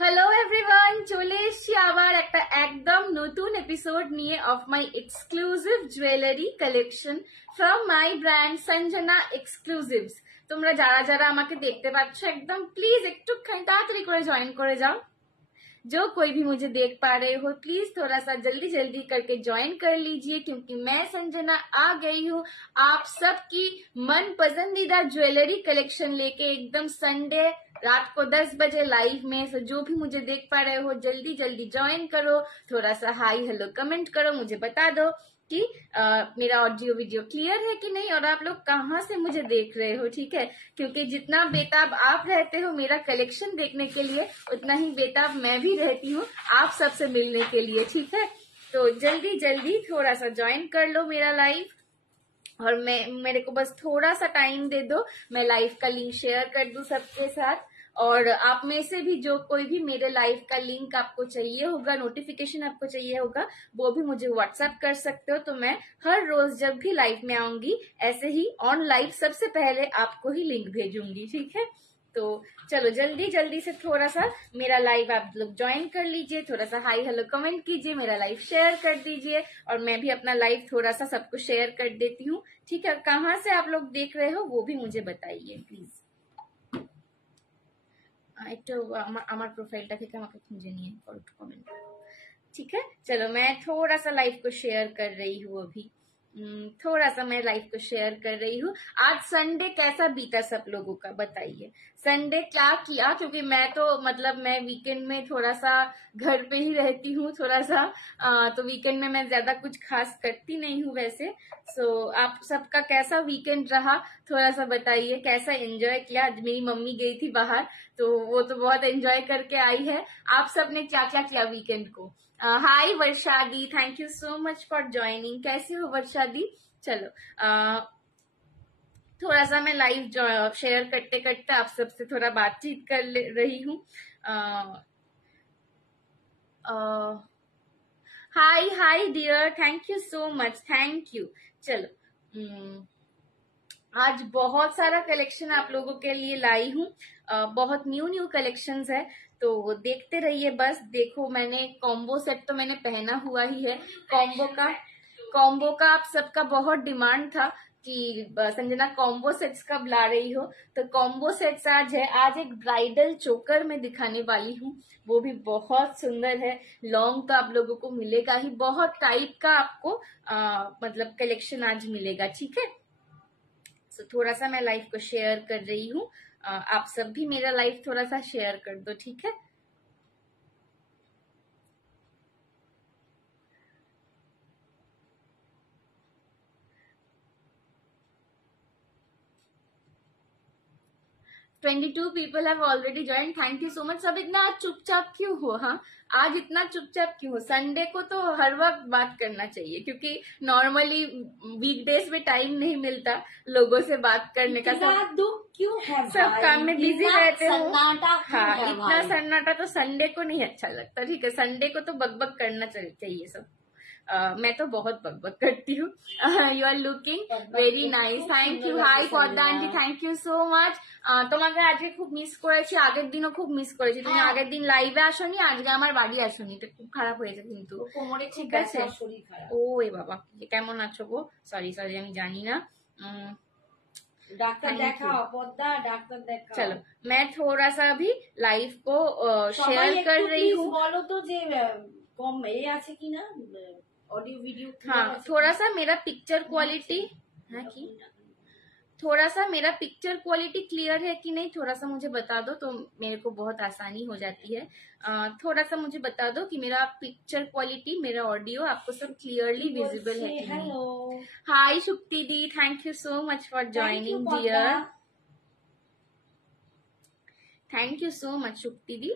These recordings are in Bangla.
হ্যালো এভরিওয়ান, চলে এসছি আবার একটা একদম নতুন এপিসোড নিয়ে of my exclusive jewellery collection from my brand Sanjana exclusives. তোমরা যারা যারা আমাকে দেখতে পাচ্ছ একদম প্লিজ একটুখানি তাড়াতাড়ি করে জয়েন করে যাও। जो कोई भी मुझे देख पा रहे हो प्लीज थोड़ा सा जल्दी जल्दी करके ज्वाइन कर लीजिए, क्योंकि मैं संजना आ गई हूँ आप सबकी मन पसंदीदा ज्वेलरी कलेक्शन लेके एकदम संडे रात को 10 बजे लाइव में। सो जो भी मुझे देख पा रहे हो जल्दी जल्दी ज्वाइन करो, थोड़ा सा हाई हेलो कमेंट करो, मुझे बता दो कि मेरा ऑडियो वीडियो क्लियर है कि नहीं और आप लोग कहाँ से मुझे देख रहे हो। ठीक है, क्योंकि जितना बेताब आप रहते हो मेरा कलेक्शन देखने के लिए, उतना ही बेताब मैं भी रहती हूँ आप सबसे मिलने के लिए। ठीक है, तो जल्दी जल्दी थोड़ा सा ज्वाइन कर लो मेरा लाइव, और मेरे को बस थोड़ा सा टाइम दे दो, मैं लाइव का लिंक शेयर कर दूं सबके साथ। और आप में से भी जो कोई भी मेरे लाइव का लिंक आपको चाहिए होगा, नोटिफिकेशन आपको चाहिए होगा, वो भी मुझे व्हाट्सएप कर सकते हो। तो मैं हर रोज जब भी लाइव में आऊंगी ऐसे ही ऑन लाइव सबसे पहले आपको ही लिंक भेजूंगी। ठीक है, तो चलो जल्दी जल्दी से थोड़ा सा मेरा लाइव आप लोग ज्वाइन कर लीजिए, थोड़ा सा हाई हेलो कमेंट कीजिए, मेरा लाइव शेयर कर दीजिए, और मैं भी अपना लाइव थोड़ा सा सबको शेयर कर देती हूँ। ठीक है, कहाँ से आप लोग देख रहे हो वो भी मुझे बताइए प्लिज। একটু আমার প্রোফাইলটা থেকে আমাকে খুঁজে নিয়ে কমেंट करो। ठीक है, चलो मैं थोड़ा सा लाइव को शेयर कर रही हूँ अभी, थोड़ा सा मैं लाइव को शेयर कर रही हूँ। आज संडे कैसा बीता सब लोगों का बताइए, संडे क्या किया, क्योंकि मैं तो मतलब मैं वीकेंड में थोड़ा सा घर पे ही रहती हूँ थोड़ा सा, तो वीकेंड में मैं ज्यादा कुछ खास करती नहीं हूँ वैसे। सो आप सबका कैसा वीकेंड रहा थोड़ा सा बताइए, कैसा एंजॉय किया। आज मेरी मम्मी गई थी बाहर तो वो तो बहुत एंजॉय करके आई है। आप सबने क्या क्या किया वीकेंड को। हाय वर्षा दी, thank you so much for joining. कैसे हो वर्षा दी। चलो थोड़ा सा मैं लाइव शेयर करते करते आप सबसे थोड़ा बातचीत कर रही हूँ। Hi hi dear, thank you so much, thank you. चलो आज बहुत सारा कलेक्शन आप लोगों के लिए लाई हूँ, बहुत न्यू कलेक्शंस है, तो देखते रहिए। बस देखो, मैंने कॉम्बो सेट तो मैंने पहना हुआ ही है। कॉम्बो का आप सबका बहुत डिमांड था कि संजना कॉम्बो सेट्स कब ला रही हो, तो कॉम्बो सेट्स आज है। आज एक ब्राइडल चोकर में दिखाने वाली हूँ, वो भी बहुत सुंदर है। लॉन्ग तो आप लोगों को मिलेगा ही, बहुत टाइप का आपको मतलब कलेक्शन आज मिलेगा। ठीक है, तो थोड़ा सा मैं लाइव को शेयर कर रही हूँ, आप सब भी मेरा लाइव थोड़ा सा शेयर कर दो। ठीक है, $22 people have already joined, thank you so much. सब इतना आज चुपचाप क्यों हो। हाँ, आज इतना चुपचाप क्यों हो। संडे को तो हर वक्त बात करना चाहिए, क्योंकि नॉर्मली वीकडेज में टाइम नहीं मिलता लोगों से बात करने का। सब काम में बिजी रहते हो। हाँ, इतना सन्नाटा तो संडे को नहीं अच्छा लगता। ठीक है, संडे को तो बकबक करना चाहिए सब। मैं तो बहुत बकबक करती हूँ। You are looking very nice, thank you. Hi Padma aunty, thank you so much. তোমাকে আজকে খুব মিস করেছি, আগের দিনও খুব মিস করেছি। তুমি আগের দিন লাইভে আসোনি, আজকে আমার বাড়ি আসোনি, এটা খুব খারাপ হয়েছে কিন্তু। ঠিক আছে, ও এ বাবা কেমন আছো গো। সরি আমি জানি না। डॉक्टर देखाओ पद्दा, डॉक्टर देखाओ। चलो मैं थोड़ा सा अभी लाइव को शेयर कर रही हूँ। बोलो तो जे कम ये আছে কি না ऑडियो वीडियो। हाँ, थोड़ा सा मेरा पिक्चर क्वालिटी है कि थोड़ा सा मेरा पिक्चर क्वालिटी क्लियर है कि नहीं, थोड़ा सा मुझे बता दो तो मेरे को बहुत आसानी हो जाती है। थोड़ा सा मुझे बता दो कि मेरा पिक्चर क्वालिटी, मेरा ऑडियो आपको सब क्लियरली विजिबल है कि नहीं। हाय शुक्ति दी, thank you so much for joining dear, thank you so much Shukti दी।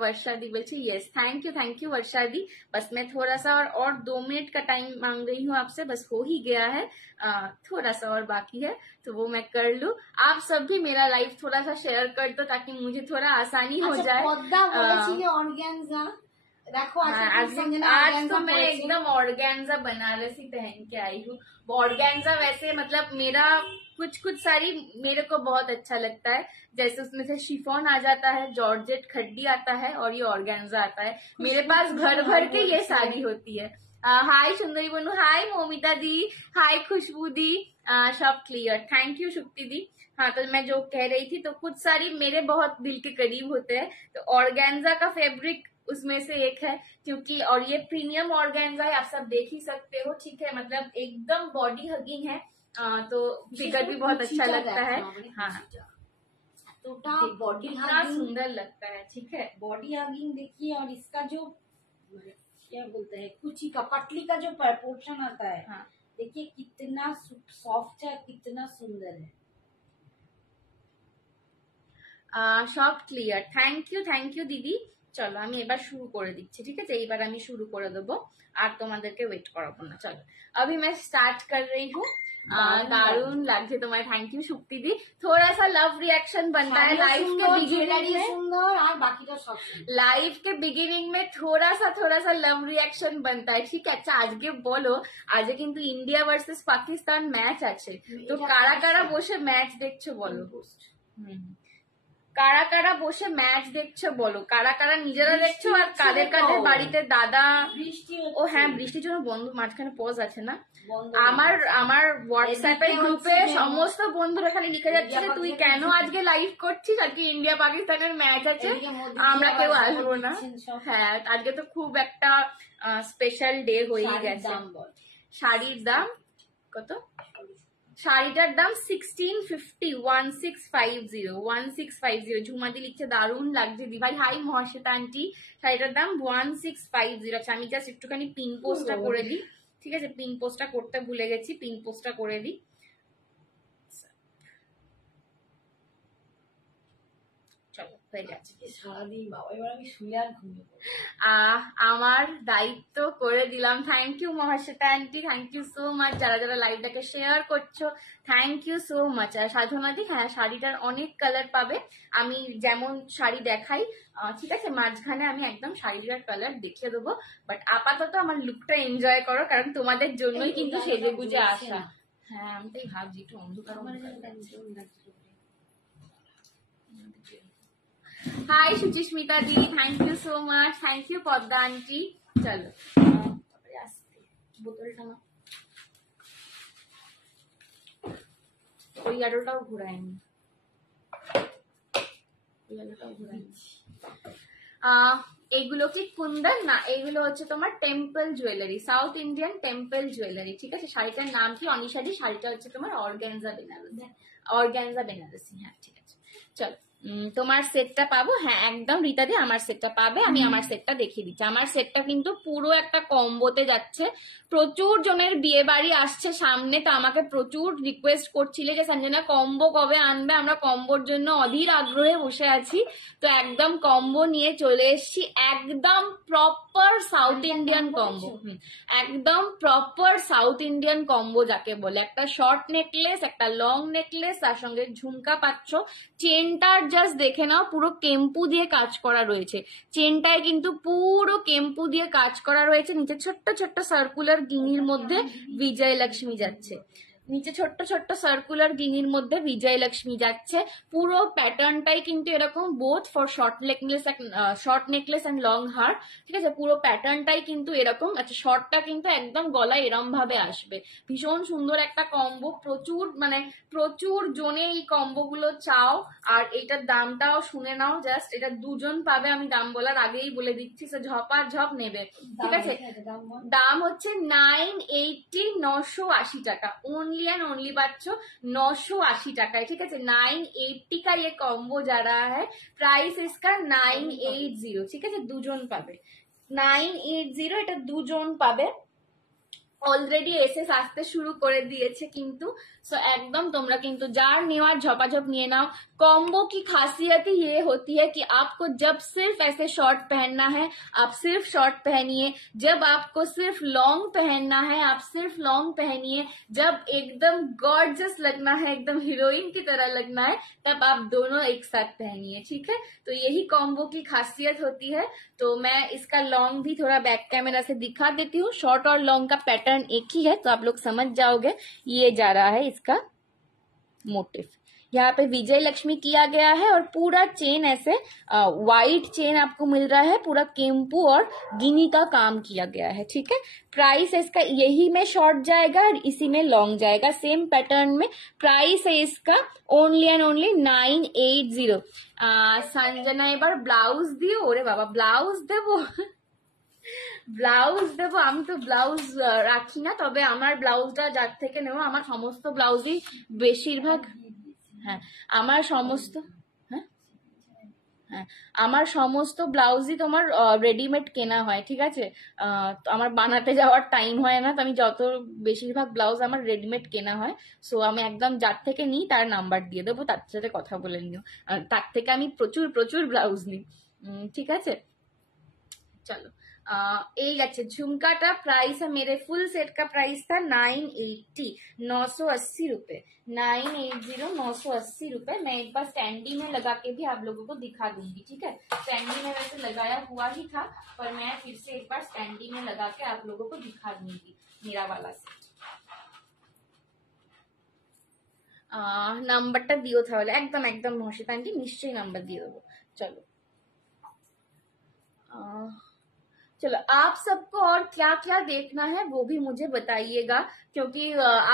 वर्षा दी बोलती यस, थैंक यू वर्षा दी। बस मैं थोड़ा सा और 2 मिनट का टाइम मांग रही हूँ आपसे, बस हो ही गया है, थोड़ा सा और बाकी है तो वो मैं कर लूँ। आप सब भी मेरा लाइव थोड़ा सा शेयर कर दो ताकि मुझे थोड़ा आसानी हो जाए। देखो हाँ, आज तो मैं एकदम ऑर्गेन्जा बनारसी पहन के आई हूँ। ऑर्गेन्जा वैसे मतलब मेरा कुछ साड़ी मेरे को बहुत अच्छा लगता है, जैसे उसमें से शिफॉन आ जाता है, जॉर्जेट खड्डी आता है और ये ऑर्गेन्जा आता है। मेरे पास घर भर के ये साड़ी होती है। हाय सुंदरी बनू, हाय मोमिता दी, हाय खुशबू दी, सब क्लियर, थैंक यू शुक्ति दी। हाँ, तो मैं जो कह रही थी, तो कुछ साड़ी मेरे बहुत दिल के करीब होते हैं, तो ऑर्गेन्जा का फैब्रिक उसमें से एक है, क्योंकि और ये प्रीमियम ऑर्गेन्जा है, आप सब देख ही सकते हो, ठीक है, मतलब एकदम बॉडी हगिंग है, तो फिगर भी बहुत अच्छा लगता है। हाँ, तो बॉडी कितना सुंदर लगता है, ठीक है, बॉडी हगिंग देखिए, और इसका जो क्या बोलते हैं कुची का पटली का जो प्रपोर्शन आता है, हाँ, देखिए कितना सॉफ्ट है, कितना सुंदर है। সব ক্লিয়ার, থ্যাংক ইউ দিদি। চলো আমি এবার শুরু করে দিচ্ছি, ঠিক আছে, এইবার আমি শুরু করে দেবো, আর তোমাদেরকে ওয়েট করাবো না। চলো अभी मैं स्टार्ट कर रही हूँ। दारुण লাগছে তোমায়, थैंक यू शुक्ति दी। थोड़ा सा लव रिएक्शन बनता है लाइफ के बिगिनिंग में, सुंदर और बाकी तो सब लाइफ के बिगिनिंग में थोड़ा सा लव रिएक्शन बनता है, ठीक है। अच्छा আজকে বলো, আজকে কিন্তু ইন্ডিয়া ভার্সেস পাকিস্তান ম্যাচ আছে, তো কারা কারা বসে ম্যাচ দেখছো বলো। কারা কারা বসে ম্যাচ দেখছো বলো, কারা কারা নিজেরা দেখছো, আর কাদের কাদের বাড়িতে দাদা। ও হ্যাঁ, বৃষ্টির জন্য বন্ধু, মাঝখানে পজ আছে না। আমার হোয়াটসঅ্যাপের গ্রুপে সমস্ত বন্ধুরা খালি লিখে যাচ্ছে যে তুই কেন আজকে লাইভ করছিস, আজকে ইন্ডিয়া পাকিস্তানের ম্যাচ আছে, আমরা কেউ আসবো না। হ্যাঁ, আজকে তো খুব একটা স্পেশাল ডে হয়ে গেছে। শাড়ির দাম কত? শাড়িটার দাম 1650, ঝুমাদি লিখছে দারুণ লাগছে দি ভাই, হাই মহাশ্বেতা আন্টি, শাড়িটার দাম 1650। আচ্ছা আমি জাস্ট একটুখানি পিন পোস্টটা করে দিই, ঠিক আছে, পিন পোস্টটা করতে ভুলে গেছি, পিন পোস্টটা করে দিই। চলো হয়ে গেছে। সারাদিন বাবা, এবার আমি শুয়ে আর ঘুমিয়ে পড়বো। আমার দায়িত্ব করে দিলাম, thank you Mahashweta aunty, thank you so much, যারা যারা লাইভটাকে শেয়ার করছো থ্যাংক ইউ সো মাচ। আর সাধনাদি, হ্যাঁ শাড়িটার অনেক কালার পাবে, আমি যেমন শাড়ি দেখাই, ঠিক আছে, মাঝখানে আমি একদম শাড়িটার কালার দেখিয়ে দেবো, বাট আপাতত আমার লুকটা এনজয় করো, কারণ তোমাদের জন্যই কিন্তু সেজে গুজে আসা। হ্যাঁ, আমি তাই ভাবছি একটু অন্ধকার। हाय सुचिस्मिता दी, thank you so much, thank you Padda aunty. चलो বোতলটা না, ওই আলোটাও ঘুরায়নি, এগুলো কি কুন্দন না, এগুলো হচ্ছে তোমার temple jewellery, south Indian temple jewellery, ঠিক আছে। শাড়িটার নাম কি অনিশাদি, শাড়িটা হচ্ছে তোমার অর্গানজা বেনারসি, হ্যাঁ ঠিক আছে। চলো তোমার সেটটা পাবো, হ্যাঁ একদম রীতা দি আমার সেটটা পাবে, আমি আমার সেটটা দেখিয়ে দিচ্ছি। আমার সেটটা কিন্তু পুরো একটা কম্বোতে যাচ্ছে, প্রচুর জনের বিয়ে বাড়ি আসছে সামনে, তো আমাকে প্রচুর রিকোয়েস্ট করছিলে যে সঞ্জনা কম্বো কবে আনবে, আমরা কম্বোর জন্য অধীর আগ্রহে বসে আছি, তো একদম কম্বো নিয়ে চলে এসেছি, একদম প্রপার সাউথ ইন্ডিয়ান কম্বো, একদম প্রপার সাউথ ইন্ডিয়ান কম্বো যাকে বলে, একটা শর্ট নেকলেস, একটা লং নেকলেস, তার সঙ্গে ঝুমকা পাচ্ছ, চেনটার জাস্ট দেখে নাও, পুরো কেম্পু দিয়ে কাজ করা রয়েছে, চেনটায় কিন্তু পুরো কেম্পু দিয়ে কাজ করা রয়েছে, নিচে ছোট্ট ছোট্ট সার্কুলার গিনির মধ্যে বিজয় লক্ষ্মী যাচ্ছে, নিচে ছোট্ট ছোট্ট সার্কুলার গিনির মধ্যে বিজয় লক্ষ্মী যাচ্ছে, পুরো প্যাটার্নটাই কিন্তু এরকম both for short necklace and long হার, ঠিক আছে, পুরো প্যাটার্নটাই কিন্তু এরকম। আচ্ছা শর্টটা কিন্তু একদম গলায় এরম ভাবে আসবে, ভীষণ সুন্দর একটা কম্বো, প্রচুর জনে এই কম্বো গুলো চাও, আর এটার দামটাও শুনে নাও, জাস্ট এটা দুজন পাবে, আমি দাম বলার আগেই বলে দিচ্ছি, ঝপ নেবে, ঠিক আছে। দাম হচ্ছে 980, 980 টাকা, ओनली एंड ओनली पाচ্ছ 980 টাকায়, ঠিক আছে। 980 का ये कॉम्बो जा रहा है, प्राइस इसका 980, ঠিক আছে, দুজন পাবে 980, এটা দুজন পাবে, অলরেডি এসএস আসতে শুরু করে দিয়েছে কিন্তু। सो एकदम তোমরা কিন্তু যার নেওয়ার ঝপাঝপ নিয়ে নাও। कॉम्बो की खासियत ही ये होती है कि आपको जब सिर्फ ऐसे शॉर्ट पहनना है आप सिर्फ शॉर्ट पहनिए, जब आपको सिर्फ लॉन्ग पहनना है आप सिर्फ लॉन्ग पहनिए, जब एकदम गॉर्जियस लगना है एकदम हीरोइन की तरह लगना है तब आप दोनों एक साथ पहनिए, ठीक है। तो यही कॉम्बो की खासियत होती है। तो मैं इसका लॉन्ग भी थोड़ा बैक कैमरा से दिखा देती हूँ। शॉर्ट और लॉन्ग का पैटर्न एक ही है तो आप लोग समझ जाओगे। ये जा रहा है इसका मोटिव, यहाँ पे विजय लक्ष्मी किया गया है और पूरा चेन ऐसे वाइट चेन आपको मिल रहा है, पूरा केम्पू और गिनी का काम किया गया है, ठीक है। प्राइस इसका यही में शॉर्ट जाएगा और इसी में लॉन्ग जाएगा, सेम पैटर्न में। प्राइस है इसका ओनली एंड ओनली 980। संजना এবার ব্লাউজ দিও। ওরে বাবা ব্লাউজ দেবো ব্লাউজ দেবো, আমি তো ব্লাউজ রাখি না, তবে আমার ব্লাউজটা যার থেকে নেবো আমার সমস্ত ব্লাউজই বেশিরভাগ, হ্যাঁ আমার সমস্ত, হ্যাঁ হ্যাঁ আমার সমস্ত ব্লাউজই তোমার রেডিমেড কেনা হয়, ঠিক আছে। তো আমার বানাতে যাওয়ার টাইম হয় না, তো আমি যত বেশিরভাগ ব্লাউজ আমার রেডিমেড কেনা হয়। সো আমি একদম যার থেকে নিই তার নাম্বার দিয়ে দেবো, তার সাথে কথা বলে নিও। তার থেকে আমি প্রচুর প্রচুর ব্লাউজ নিই, ঠিক আছে। चलो এই আছে झुमकाटा प्राइस है, मेरे फुल सेट का प्राइस था 980, 980 रुपए, 980 980 रुपए। मैं एक बार स्टैंडी में लगा के भी आप लोगों को दिखा दूंगी, ठीक है। स्टैंडी में वैसे लगाया हुआ ही था पर मैं फिर से एक बार स्टैंडी में लगा के आप लोगों को दिखा दूंगी मेरा वाला सेट। নাম্বারটা দিও তাহলে, একদম একদম হর্ষিতা আন্টি নিশ্চয়ই নাম্বার দিয়ে দেবো। চলো चलो आप सबको और क्या क्या देखना है वो भी मुझे बताइएगा, क्योंकि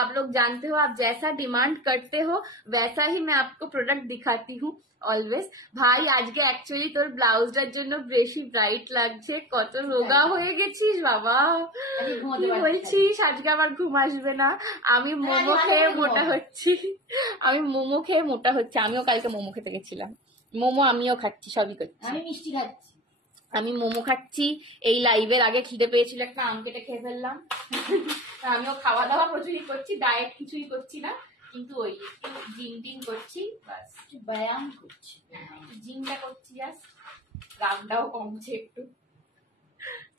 आप लोग जानते हो आप जैसा डिमांड करते हो वैसा ही मैं आपको प्रोडक्ट दिखाती हूँ অলওয়েজ। ভাই আজকে অ্যাকচুয়ালি তোর ব্লাউজটার জন্য বেশি ব্রাইট লাগছে, কত রোগা হয়ে গেছিস বাবা, কি বলছিস আজকে আমার ঘুম আসবে না। আমি মোমো খেয়ে মোটা হচ্ছি, আমি মোমো খেয়ে মোটা হচ্ছে। আমিও কালকে মোমো খেতে গেছিলাম, মোমো আমিও খাচ্ছি, সবই করছি। আমি মিষ্টি খাচ্ছি, আমি মোমো খাচ্ছি। এই লাইভের আগে খিদে পেয়েছিল, একটা আম কেটে খেয়ে ফেললাম। আমিও খাওয়া দাওয়া প্রচুরই করছি, ডায়েট কিছুই করছি না, কিন্তু ওই একটু জিম টিম করছি, বাস একটু ব্যায়াম করছি, জিমটা করছি, জাস্ট রামটাও কমছে একটু।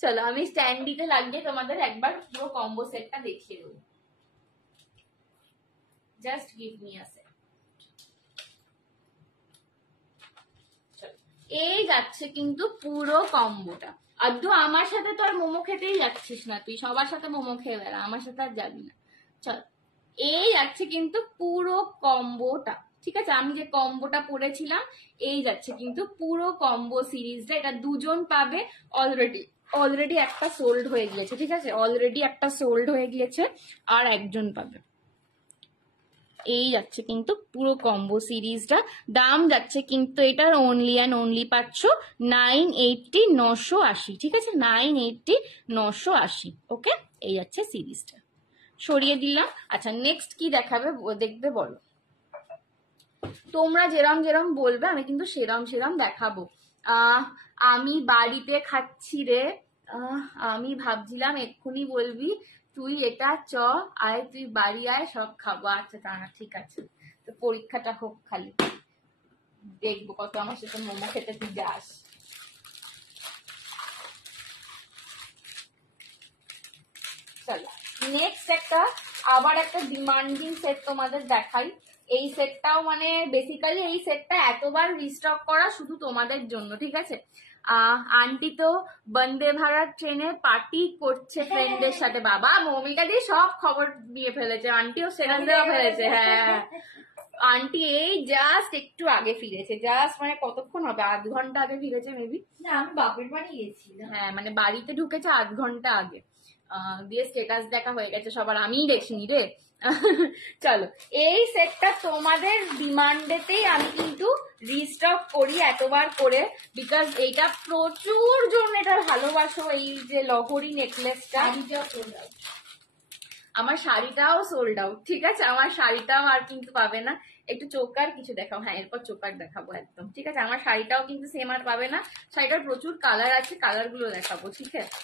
চলো আমি স্ট্যান্ডিতে লাগিয়ে তোমাদের একবার পুরো কম্বো সেটটা দেখিয়ে দেবো। Just give me a set. এই যাচ্ছে কিন্তু পুরো কম্বোটা। আদু আমার সাথে তো আর মোমো খেতেই যাচ্ছিস না, তুই সবার সাথে মোমো খেয়ে বেড়া, আমার সাথে আর যাবি না। চল এই যাচ্ছে কিন্তু পুরো কম্বোটা, ঠিক আছে। আমি যে কম্বোটা পরেছিলাম এই যাচ্ছে কিন্তু পুরো কম্বো সিরিজটা, এটা দুজন পাবে। অলরেডি একটা সোল্ড হয়ে গিয়েছে, ঠিক আছে, অলরেডি একটা সোল্ড হয়ে গিয়েছে, আর একজন পাবে। এই যাচ্ছে কিন্তু পুরো কম্বো সিরিজটা, দাম যাচ্ছে কিন্তু এটার অনলি অ্যান্ড অনলি পাচ্ছ 980 980, ঠিক আছে, 980 980। ওকে এই যাচ্ছে সিরিজটা, সরিয়ে দিলাম। আচ্ছা নেক্সট কি দেখাবে দেখবে বলো, তোমরা যেরম যেরম বলবে আমি কিন্তু সেরম সেরম দেখাবো। আমি বাড়িতে খাচ্ছি রে, আমি ভাবছিলাম এক্ষুনি বলবি তুই এটা চ আয়, তুই বাড়ি আয় সব খাবো। আচ্ছা তা না ঠিক আছে, তো পরীক্ষাটা হোক, খালি দেখবো কত আমার সাথে মোমো খেতে তুই যাস। চলো নেক্সট একটা আবার একটা ডিমান্ডিং সেট তোমাদের দেখাই। এই সেটটাও মানে বেসিক্যালি এই সেটটা এতবার রিস্টক করা শুধু তোমাদের জন্য, ঠিক আছে। আন্টি তো বন্দে ভারত ট্রেনে পার্টি করছে ফ্রেন্ডদের সাথে, বাবা মমিকা দিয়ে সব খবর দিয়ে ফেলেছে, আন্টিও স্টেটাস দেওয়া ফেলেছে। হ্যাঁ আন্টি এই জাস্ট একটু আগে ফিরেছে, জাস্ট মানে কতক্ষণ হবে, 8 ঘন্টা আগে ফিরেছে মেবি। না আমি বাপের বাড়ি গেছিলাম, হ্যাঁ মানে বাড়িতে ঢুকেছে 8 ঘন্টা আগে, দিয়ে স্টেটাস দেখা হয়ে গেছে সবার, আমিই দেখিনি রে। চলো এই সেটটা তোমাদের ডিমান্ডেতেই আমি কিন্তু রিস্টক করি এতবার করে, বিকজ এইটা প্রচুর জন এটা ভালোবাসো। এই যে লহরি নেকলেসটা, আমার শাড়িটাও সোল্ড আউট, ঠিক আছে, আমার শাড়িটাও আর কিন্তু পাবে না। একটু চোকার কিছু দেখাও, হ্যাঁ এরপর চোকার দেখাবো একদম, ঠিক আছে। আমার শাড়িটাও কিন্তু সেম আর পাবে না, শাড়িটার প্রচুর কালার আছে, কালার গুলো দেখাবো, ঠিক আছে।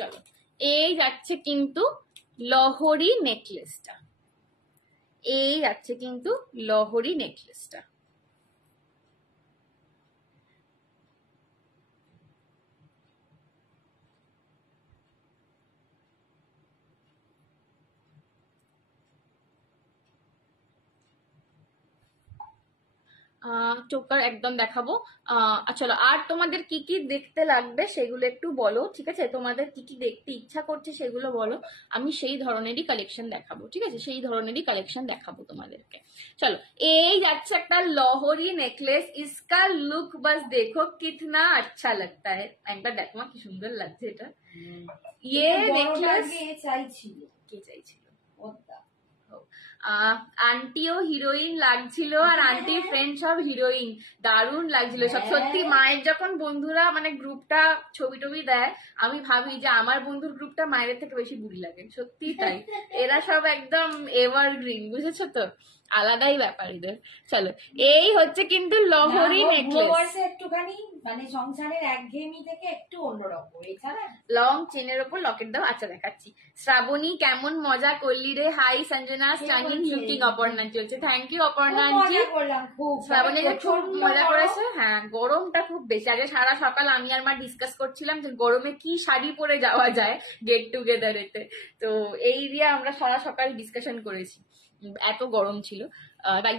চলো, এই যাচ্ছে কিন্তু লহরি নেকলেসটা, এই যাচ্ছে কিন্তু লহরি নেকলেসটা। চোকার একদম দেখাবো। চলো, আর তোমাদের কি কি দেখতে লাগবে সেগুলো একটু বলো, ঠিক আছে? তোমাদের কি কি দেখতে ইচ্ছা করছে সেগুলো বলো, আমি সেই ধরনেরই কালেকশন দেখাবো, ঠিক আছে? সেই ধরনেরই কালেকশন দেখাবো তোমাদেরকে। চলো, এই যাচ্ছে একটা লহরি নেকলেস, ইসকা লুক বাস দেখো কিতনা আচ্ছা লাগতা है। একবার দেখো কি সুন্দর লাগছে এটা। ये नेकलेस চাইছিল, কে চাইছিল? পদ্মা আন্টিও হিরোইন লাগছিল আর আন্টি ফ্রেন্ড সব হিরোইন, দারুণ লাগছিল সব। সত্যি মায়ের যখন বন্ধুরা মানে গ্রুপটা ছবি টবি দেয়, আমি ভাবি যে আমার বন্ধুর গ্রুপটা মায়ের থেকে বেশি বুড়ি লাগে, সত্যি তাই। এরা সব একদম এভারগ্রিন, বুঝেছো তো, আলাদাই ব্যাপার এদের। চলো, এই হচ্ছে কিন্তু লহরি নেকলেস, একটুখানি মানে সংসারের একঘেয়েমি থেকে একটু অন্যরকম। এছাড়া লং চেনের ওপর লকেট দাও। আচ্ছা দেখাচ্ছি। শ্রাবণী কেমন মজা করলি রে, hi Sanjana stunning looking Aparna চলছে। Thank you Aparna aunty. Shraboni খুব মজা করেছে। হ্যাঁ, গরমটা খুব বেশি। আগে সারা সকাল আমি আর মা ডিসকাস করছিলাম যে গরমে কি শাড়ি পরে যাওয়া যায় গেট টুগেদারেতে, তো এই দিয়ে আমরা সারা সকাল ডিসকাশন করেছি, এত গরম ছিল।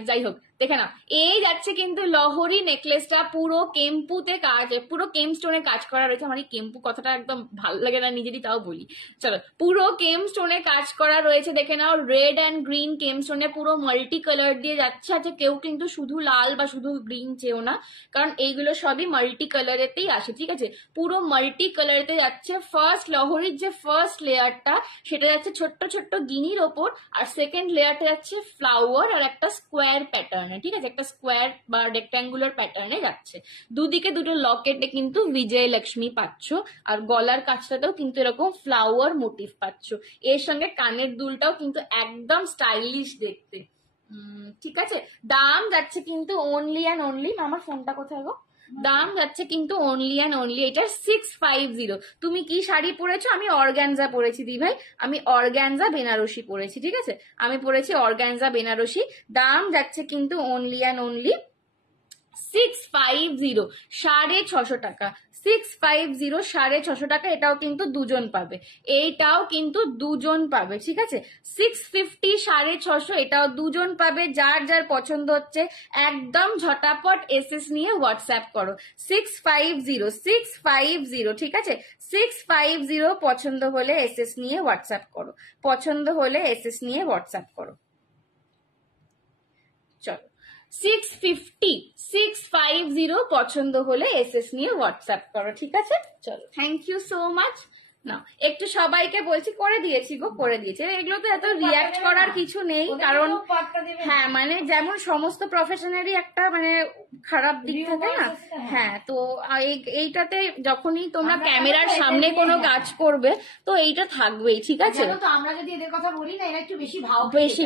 যাই হোক, দেখে না, এই যাচ্ছে কিন্তু লহরি নেকলেসটা পুরো কেম্পুতে কাজ, পুরো কেম স্টোনে কাজ করা রয়েছে। আমার এই কেম্পু কথাটা একদম ভালো লাগে না নিজেরই, তাও বলি। চলো, পুরো কেম স্টোনে কাজ করা রয়েছে, দেখে নাও। রেড অ্যান্ড গ্রিন কেম স্টোনে পুরো মাল্টি কালার দিয়ে যাচ্ছে। আচ্ছা, কেউ কিন্তু শুধু লাল বা শুধু গ্রিন চেয়েও না, কারণ এইগুলো সবই মাল্টি কালারেতেই আসে, ঠিক আছে? পুরো মাল্টি কালারেতে যাচ্ছে। ফার্স্ট লহরির যে ফার্স্ট লেয়ারটা সেটা যাচ্ছে ছোট্ট ছোট্ট গিনির ওপর, আর সেকেন্ড লেয়ারটা যাচ্ছে ফ্লাওয়ার আর একটা স্কোয়ার প্যাটার্নে, ঠিক আছে? একটা স্কোয়ার বা রেক্ট্যাঙ্গুলার প্যাটার্নে যাচ্ছে। দুদিকে দুটো লকেটে কিন্তু বিজয় লক্ষ্মী পাচ্ছ, আর গলার কাছটাতেও কিন্তু এরকম ফ্লাওয়ার মোটিভ পাচ্ছ। এর সঙ্গে কানের দুলটাও কিন্তু একদম স্টাইলিশ দেখতে, ঠিক আছে? দাম যাচ্ছে কিন্তু অনলি অ্যান্ড অনলি, আমার ফোনটা কোথায় গো? দাম যাচ্ছে কিন্তু অনলি অ্যান্ড অনলি এটা 650। তুমি কি শাড়ি পরেছো? আমি অর্গ্যানজা পরেছি দি ভাই, আমি অর্গ্যানজা বেনারসি পরেছি, ঠিক আছে? আমি পরেছি অর্গ্যানজা বেনারসি। দাম যাচ্ছে কিন্তু অনলি অ্যান্ড অনলি 650, 650 টাকা। 650, 650 টাকা। এটাও কিন্তু দুজন পাবে, এইটাও কিন্তু দুজন পাবে, ঠিক আছে? 650, 650, এটাও দুজন পাবে। যার যার পছন্দ হচ্ছে একদম ঝটাপট এসএস নিয়ে হোয়াটসঅ্যাপ করো। 650, 650, ঠিক আছে? 650 পছন্দ হলে এসএস নিয়ে হোয়াটসঅ্যাপ করো, পছন্দ হলে এসএস নিয়ে হোয়াটসঅ্যাপ করো। চলো, 650 পছন্দ হলে এসএস নিয়ে হোয়াটসঅ্যাপ করো, ঠিক আছে? চলো, থ্যাংক ইউ সো মাচ। না, একটু সবাইকে বলছি, করে দিয়েছি গো, করে দিয়েছি। এগুলো তো এত রিয়াক্ট করার কিছু নেই, কারণ হ্যাঁ মানে যেমন সমস্ত প্রফেশনেরই একটা মানে খারাপ দিক থাকে না। হ্যাঁ, তো এইটাতে যখনই তোমরা ক্যামেরার সামনে কোনো কাজ করবে তো এইটা থাকবেই, ঠিক আছে? তো আমরা যদি এদের কথা বলি না, এরা একটু বেশি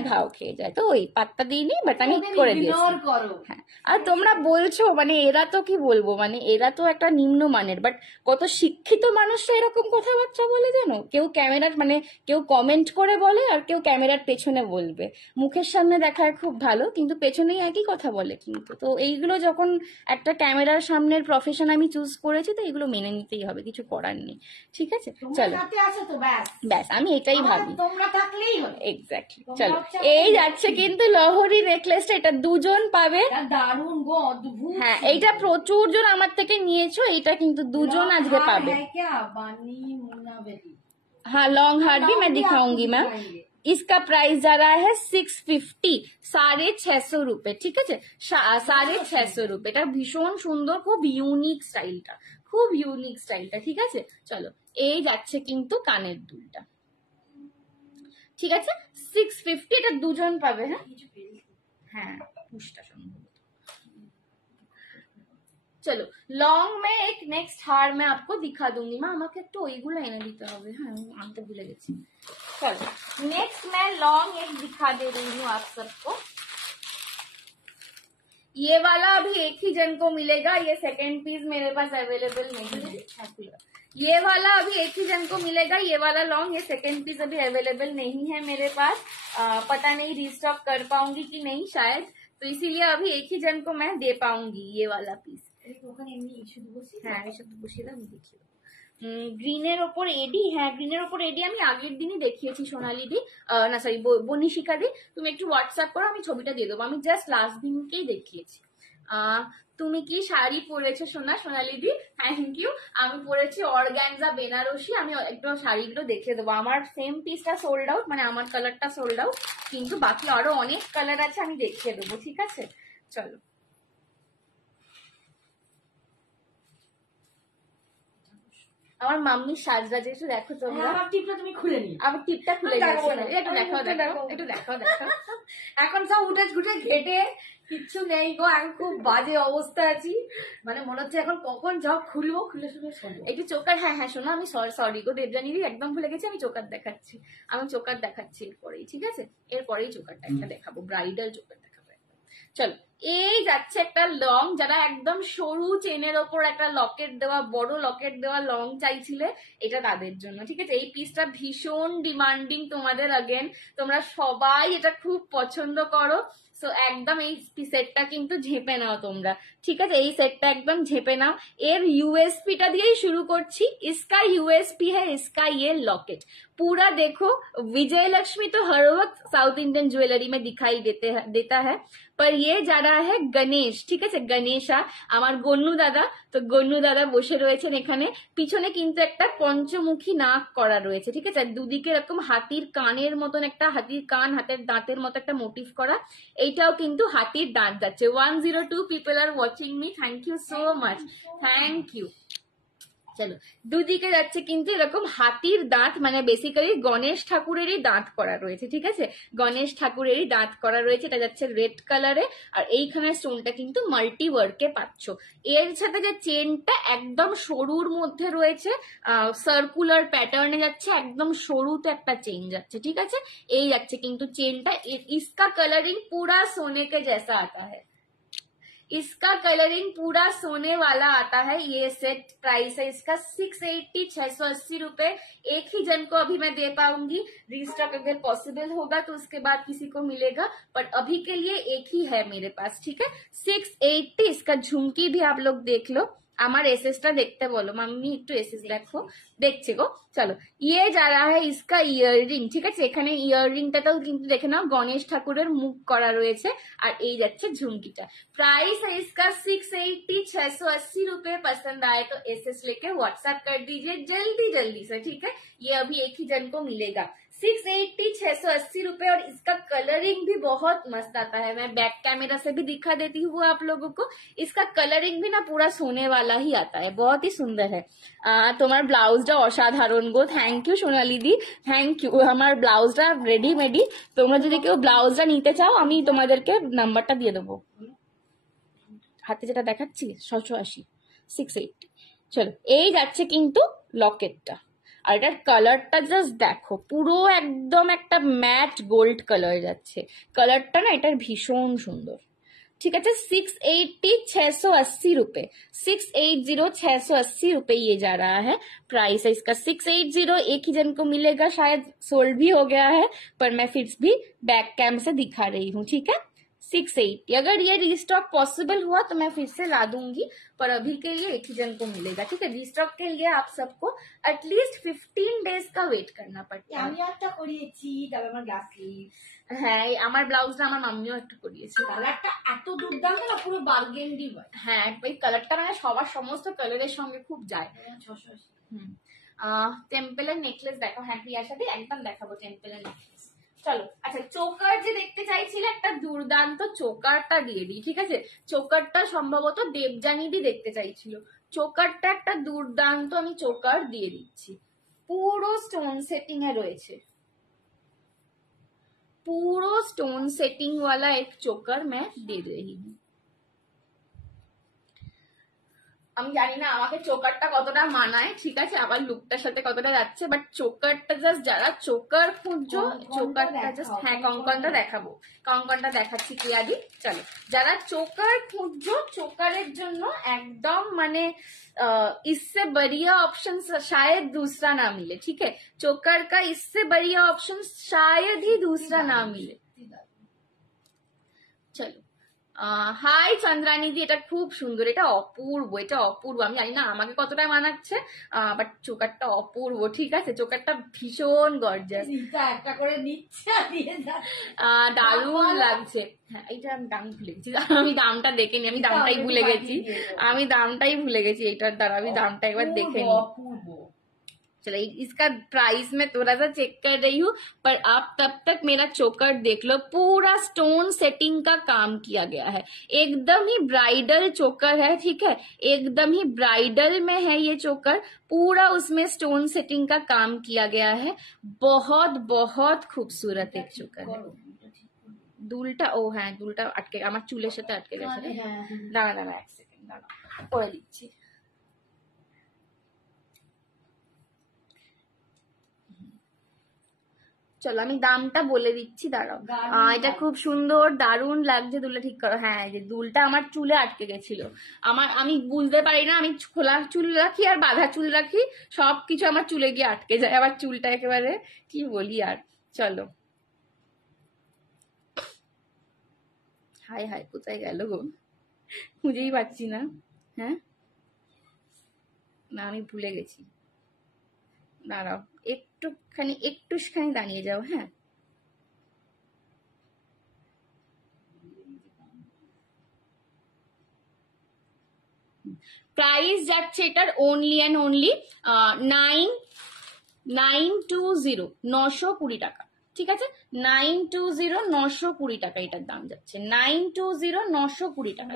ভাও খেয়ে যায়, তো ওই পাত্তা দিইনি, বাট আমি করে দিয়েছি। হ্যাঁ, আর তোমরা বলছো মানে এরা তো কি বলবো, মানে এরা তো একটা নিম্নমানের, বাট কত শিক্ষিত মানুষরা এরকম কথাবার্তা বলে জানো? কেউ ক্যামেরার মানে কেউ কমেন্ট করে বলে, আর কেউ ক্যামেরার পেছনে বলবে। মুখের সামনে দেখায় খুব ভালো, কিন্তু পেছনেই একই কথা বলে কিন্তু। তো এইগুলো যখন একটা ক্যামেরার সামনের প্রফেশন আমি চুজ করেছি, তো এগুলো মেনে নিতেই হবে, কিছু করার নেই, ঠিক আছে? চলো, ব্যাস আমি এটাই ভাবি, এক্স্যাক্টলি। চলো, এই যাচ্ছে কিন্তু লহরি নেকলেসটা, এটা দুজন পাবে। দারুণ গো, অদ্ভুত। হ্যাঁ, এইটা প্রচুর জন আমার থেকে নিয়েছো, এটা কিন্তু দুজন আজকে পাবে। हाँ, लॉन्ग हार भी मैं दिखाऊंगी मैम। इसका प्राइस जा रहा है 650, 650 रुपए, ঠিক আছে? 650 रुपए। এটা ভীষণ সুন্দর, খুব ইউনিক স্টাইলটা, খুব ইউনিক স্টাইলটা, ঠিক আছে? চলো, এই যাচ্ছে কিন্তু কানের দুলটা, ঠিক আছে? 650, এটা দুজন পাবে। হ্যাঁ হ্যাঁ, পুষ্টা সম্ভব। চলো, লং মে এক নেক্সট হার मैं आपको दिखा दूंगी। মা আমাকে একটু ওইগুলো এনে দিতে হবে, হ্যাঁ আনতে ভুলে গেছি। चलो, नेक्स्ट मैं लॉन्ग एक दिखा दे रही हूँ आप सबको। ये वाला अभी एक ही जन को मिलेगा, ये सेकंड पीस मेरे पास अवेलेबल नहीं है। ये वाला अभी एक ही जन को मिलेगा, ये वाला लॉन्ग। ये सेकेंड पीस अभी अवेलेबल नहीं है मेरे पास, पता नहीं रीस्टॉक कर पाऊंगी कि नहीं शायद, तो इसीलिए अभी एक ही जन को मैं दे पाऊंगी ये वाला पिस। হ্যাঁ এই সব বসিয়ে দাও, আমি দেখিয়ে দেবো। গ্রিনের ওপর এডি, হ্যাঁ গ্রিনের ওপর এডি আমি আগের দিনই দেখিয়েছি সোনালি দি, না সরি বনিশিকা দি, তুমি একটু হোয়াটসঅ্যাপ করো, আমি ছবিটা দিয়ে দেবো। আমি জাস্ট লাস্ট দিনকেই দেখিয়েছি। তুমি কি শাড়ি পরেছো সোনা? সোনালি দি থ্যাংক ইউ। আমি পরেছি অর্গানজা বেনারসি। আমি একটু শাড়িগুলো দেখিয়ে দেবো। আমার সেম পিসটা সোল্ড আউট, মানে আমার কালারটা সোল্ড আউট, কিন্তু বাকি আরো অনেক কালার আছে, আমি দেখিয়ে দেবো, ঠিক আছে? চলো আমার মাম্মির সাজরাজ একটু দেখো তোমরা। আমার টিপটা তুমি খুলে নিও। আমার টিপটা খুলে গেছে, একটু দেখাও দেখাও, একটু দেখাও দেখাও। এখন সব উঠে ঘুটে ঘেটে কিচ্ছু নেই গো, আমি খুব বাজে অবস্থা আছি, মানে মনে হচ্ছে এখন কখন সব খুলবো, খুলে শুনে শোনো। একটু চোকার, হ্যাঁ হ্যাঁ শোনো, আমি সরি গো দেবজানিদি, একদম ভুলে গেছি, আমি চোকার দেখাচ্ছি, আমি চোকার দেখাচ্ছি এরপরেই, ঠিক আছে? এরপরেই চোকারটা একটা দেখাবো, ব্রাইডাল চোকার দেখাবো একদম। চলো এই যাচ্ছে একটা লং, যারা একদম সরু চেনের ওপর একটা লকেট দেওয়া, বড় লকেট দেওয়া লং চাইছিলে, এটা তাদের জন্য, ঠিক আছে? এই পিসটা ভীষণ ডিমান্ডিং তোমাদের, আগেন তোমরা সবাই এটা খুব পছন্দ করো, সো একদম এই সেটটা কিন্তু ঝেপে নাও তোমরা, ঠিক আছে? এই সেটটা একদম ঝেপে নাও। এর यूएसपी দিয়েই শুরু করছি। इसका यूएसपी है इसका ये लॉकेट। पूरा देखो, विजय लक्ष्मी तो हर वक्त साउथ इंडियन ज्वेलरी में दिखाई देता है, पर ये जा रहा है गणेश, ঠিক আছে? গণেশা আমার গন্নু দাদা, তো গন্নু দাদা বসে রয়েছেন এখানে, পিছনে কিন্তু একটা পঞ্চমুখী নাক করা রয়েছে, ঠিক আছে? দুদিকে এরকম হাতির কানের মতন একটা, হাতির কান, হাতের দাঁতের মতো একটা মোটিভ করা, এইটাও কিন্তু হাতির দাঁত যাচ্ছে। 102 people are watching me, thank you so much, thank you. চলো দুদিকে যাচ্ছে কিন্তু এরকম হাতির দাঁত, মানে বেসিক্যালি গণেশ ঠাকুরেরই দাঁত করা রয়েছে, ঠিক আছে? গণেশ ঠাকুরেরই দাঁত করা রয়েছে, এটা যাচ্ছে রেড কালারে, আর এইখানে স্টোনটা কিন্তু মাল্টি ওয়ার্কে পাচ্ছ। এর সাথে যে চেনটা একদম সরুর মধ্যে রয়েছে, সার্কুলার প্যাটার্নে যাচ্ছে, একদম সরুতে একটা চেন যাচ্ছে, ঠিক আছে? এই যাচ্ছে কিন্তু চেনটা। इसका कलरिंग पूरा सोने के जैसा आता है, इसका कलरिंग पूरा सोने वाला आता है। ये सेट प्राइस है इसका 680, 680 रुपए। एक ही जन को अभी मैं दे पाऊंगी, रीस्टॉक अगर पॉसिबल होगा तो उसके बाद किसी को मिलेगा, पर अभी के लिए एक ही है मेरे पास, ठीक है? 680। इसका झुमकी भी आप लोग देख लो, আমার এসএসটা দেখতে বলো মাম্মি, একটু এসএস দেখো, দেখছে গো। চলো ইয়ে যা रहा है इसका ইয়াররিং, ঠিক আছে? এখানে ইয়াররিংটাও কিন্তু দেখে নাও, গণেশ ঠাকুরের মুখ করা রয়েছে, আর এই যাচ্ছে ঝুমকিটা। प्राइस है इसका 680, 680 रुपए। पसंद आए तो एसएस लेके व्हाट्सएप कर दीजिए जल्दी जल्दी से, ठीक है? ये अभी एक ही जन को मिलेगा। 680, 680 रुपए, और इसका कलरिंग भी बहुत मस्त आता है। मैं बैक कैमरा से भी दिखा देती हूँ आप लोगों को। इसका कलरिंग भी ना पूरा सोने वाला ही आता है, बहुत ही सुंदर है। তোমার ব্লাউজটা অসাধারণ গো, থ্যাংক ইউ সোনালি দি, থ্যাংক ইউ। আমার ব্লাউজটা রেডিমেডি, তোমরা যদি কেউ ব্লাউজটা নিতে চাও আমি তোমাদেরকে নাম্বারটা দিয়ে দেবো। হাতে যেটা দেখাচ্ছি 680, 680। চলো এই যাচ্ছে কিন্তু লকেটটা, আর এটার কালারটা জাস্ট দেখো, পুরো একদম একটা ম্যাট গোল্ড কালার যাচ্ছে। কালারটা না এটার ভীষণ সুন্দর, ठीक है? 680, 680 रुपए, 680, 680 रुपए ये जा रहा है। प्राइस है इसका 680। एक ही जन को मिलेगा, शायद सोल्ड भी हो गया है, पर मैं फिर भी बैक कैम से दिखा रही हूँ, ठीक है? 680। अगर ये रीस्टॉक पॉसिबल हुआ तो मैं फिर से ला दूंगी, पर अभी के लिए एक ही जन को मिलेगा, ठीक है? रीस्टॉक के लिए आप सबको एटलीस्ट 15 डेज का वेट करना पड़ता है। আমি একটা করিয়েছি, তবে আমার গ্লাস স্লিভ। হ্যাঁ আমার ব্লাউজটা আমার মাম্মিও একটু করিয়েছে। কালারটা এত দুর্দান্ত না, পুরো বার্গেন্ডি হয়। হ্যাঁ এই কালারটা মানে সবার সমস্ত কালারের সঙ্গে খুব যায়। 680। টেম্পেলের নেকলেস দেখো, হ্যাঁ প্রিয়ার সাথে একদম দেখাবো টেম্পেলের নেকলেস। চলো আচ্ছা চোকার যে দেখতে চাইছিলে, একটা দুর্দান্ত চোকারটা দিয়ে দিই, ঠিক আছে? চোকারটা সম্ভবত দেবজানিদি দেখতে চাইছিল, চোকারটা একটা দুর্দান্ত আমি চোকার দিয়ে দিচ্ছি, পুরো স্টোন সেটিং এ রয়েছে, पूरा स्टोन सेटिंग वाला एक चोकर मैं दे रही हूँ। আমি জানি না আমাকে চোকারটা কতটা মানায়, ঠিক আছে, আবার লুকটার সাথে কতটা যাচ্ছে, বাট চোকারটা জাস্ট, যারা চোকার খুঁজছো চোকারটা জাস্ট, হ্যাঁ কঙ্কনটা দেখাবো, কঙ্কনটা দেখাচ্ছি প্রিয়াদি। চলো, যারা চোকার খুঁজছো চোকারের জন্য একদম মানে इससे बढ़िया ऑप्शन शायद दूसरा ना मिले, ठीक है, चोकर का इससे बढ़िया ऑप्शन शायद ही दूसरा ना मिले। চলো, হাই চন্দ্রানী দি, এটা খুব সুন্দর, এটা অপূর্ব, এটা অপূর্ব। আমি জানি না আমাকে কতটা মানাচ্ছে, বাট চোকারটা অপূর্ব, ঠিক আছে, চোকারটা ভীষণ গর্জাস, একটা করে নিচ্ছে দারুণ লাগছে। হ্যাঁ, এইটা আমি দাম ভুলে গেছি, আমি দামটা দেখে নি, আমি দামটাই ভুলে গেছি, এইটার দ্বারা আমি দামটা একবার দেখে নি। चलो, इसका प्राइस मैं थोड़ा सा चेक कर रही हूँ, पर आप तब तक मेरा चोकर देख लो, पूरा स्टोन सेटिंग का काम किया गया है, एकदम ही ब्राइडल चोकर है, ठीक है, एकदम ही ब्राइडल में है ये चोकर, पूरा उसमें स्टोन सेटिंग का काम किया गया है, बहुत बहुत खूबसूरत एक चोकर है। দুলটা, ও হ্যাঁ দুলটা আটকে, আমার চুলের সাথে আটকে গেছে, দাঁড়া দাঁড়া এক সেকেন্ড, দাঁড়া করে দিচ্ছি। চলো আমি দামটা বলে দিচ্ছি, দাঁড়াও। এটা খুব সুন্দর, দারুণ লাগছে, দুলটা ঠিক করো। হ্যাঁ, যে দুলটা আমার চুলে আটকে গেছিল, আমি বুঝতে পারি না, আমি খোলা চুল রাখি আর বাঁধা চুল রাখি, সবকিছু আমার চুলে গিয়ে আটকে যায়, আবার চুলটা একেবারে কি বলি আর। চলো, হাই হাই কোথায় গেল গো, খুঁজেই পাচ্ছি না। হ্যাঁ না, আমি ভুলে গেছি, দাঁড়াও একটুখানি দাঁড়িয়ে যাও। হ্যাঁ, প্রাইস যাচ্ছে এটার অনলি অ্যান্ড অনলি 920, 920 টাকা, ঠিক আছে, 920, 920 টাকা এটার দাম যাচ্ছে, 920, 920 টাকা।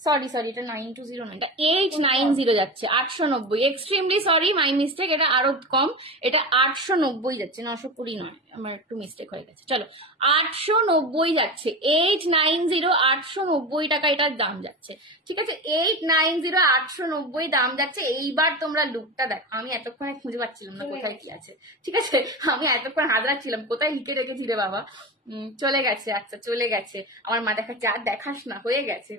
সরি এটা 920 না, এটা 890 যাচ্ছে, 890, এক্সট্রিমলি সরি, মাই মিস্টেক, এটা আরো কম, এটা 890 যাচ্ছে, 920 নয়, আমার একটু মিস্টেক হয়ে গেছে। চলো, 890 যাচ্ছে, 890, 890 টাকা এটার দাম যাচ্ছে, ঠিক আছে, 890, 890 দাম যাচ্ছে। এইবার তোমরা লুকটা দেখো, আমি এতক্ষণে খুঁজে পাচ্ছিলাম না কোথায় কি আছে, ঠিক আছে, আমি এতক্ষণ হাতড়াচ্ছিলাম কোথায় লিখে রেখেছি রে বাবা, চলে গেছে, আচ্ছা চলে গেছে, আমার মা দেখাচ্ছে আর দেখাস না, হয়ে গেছে,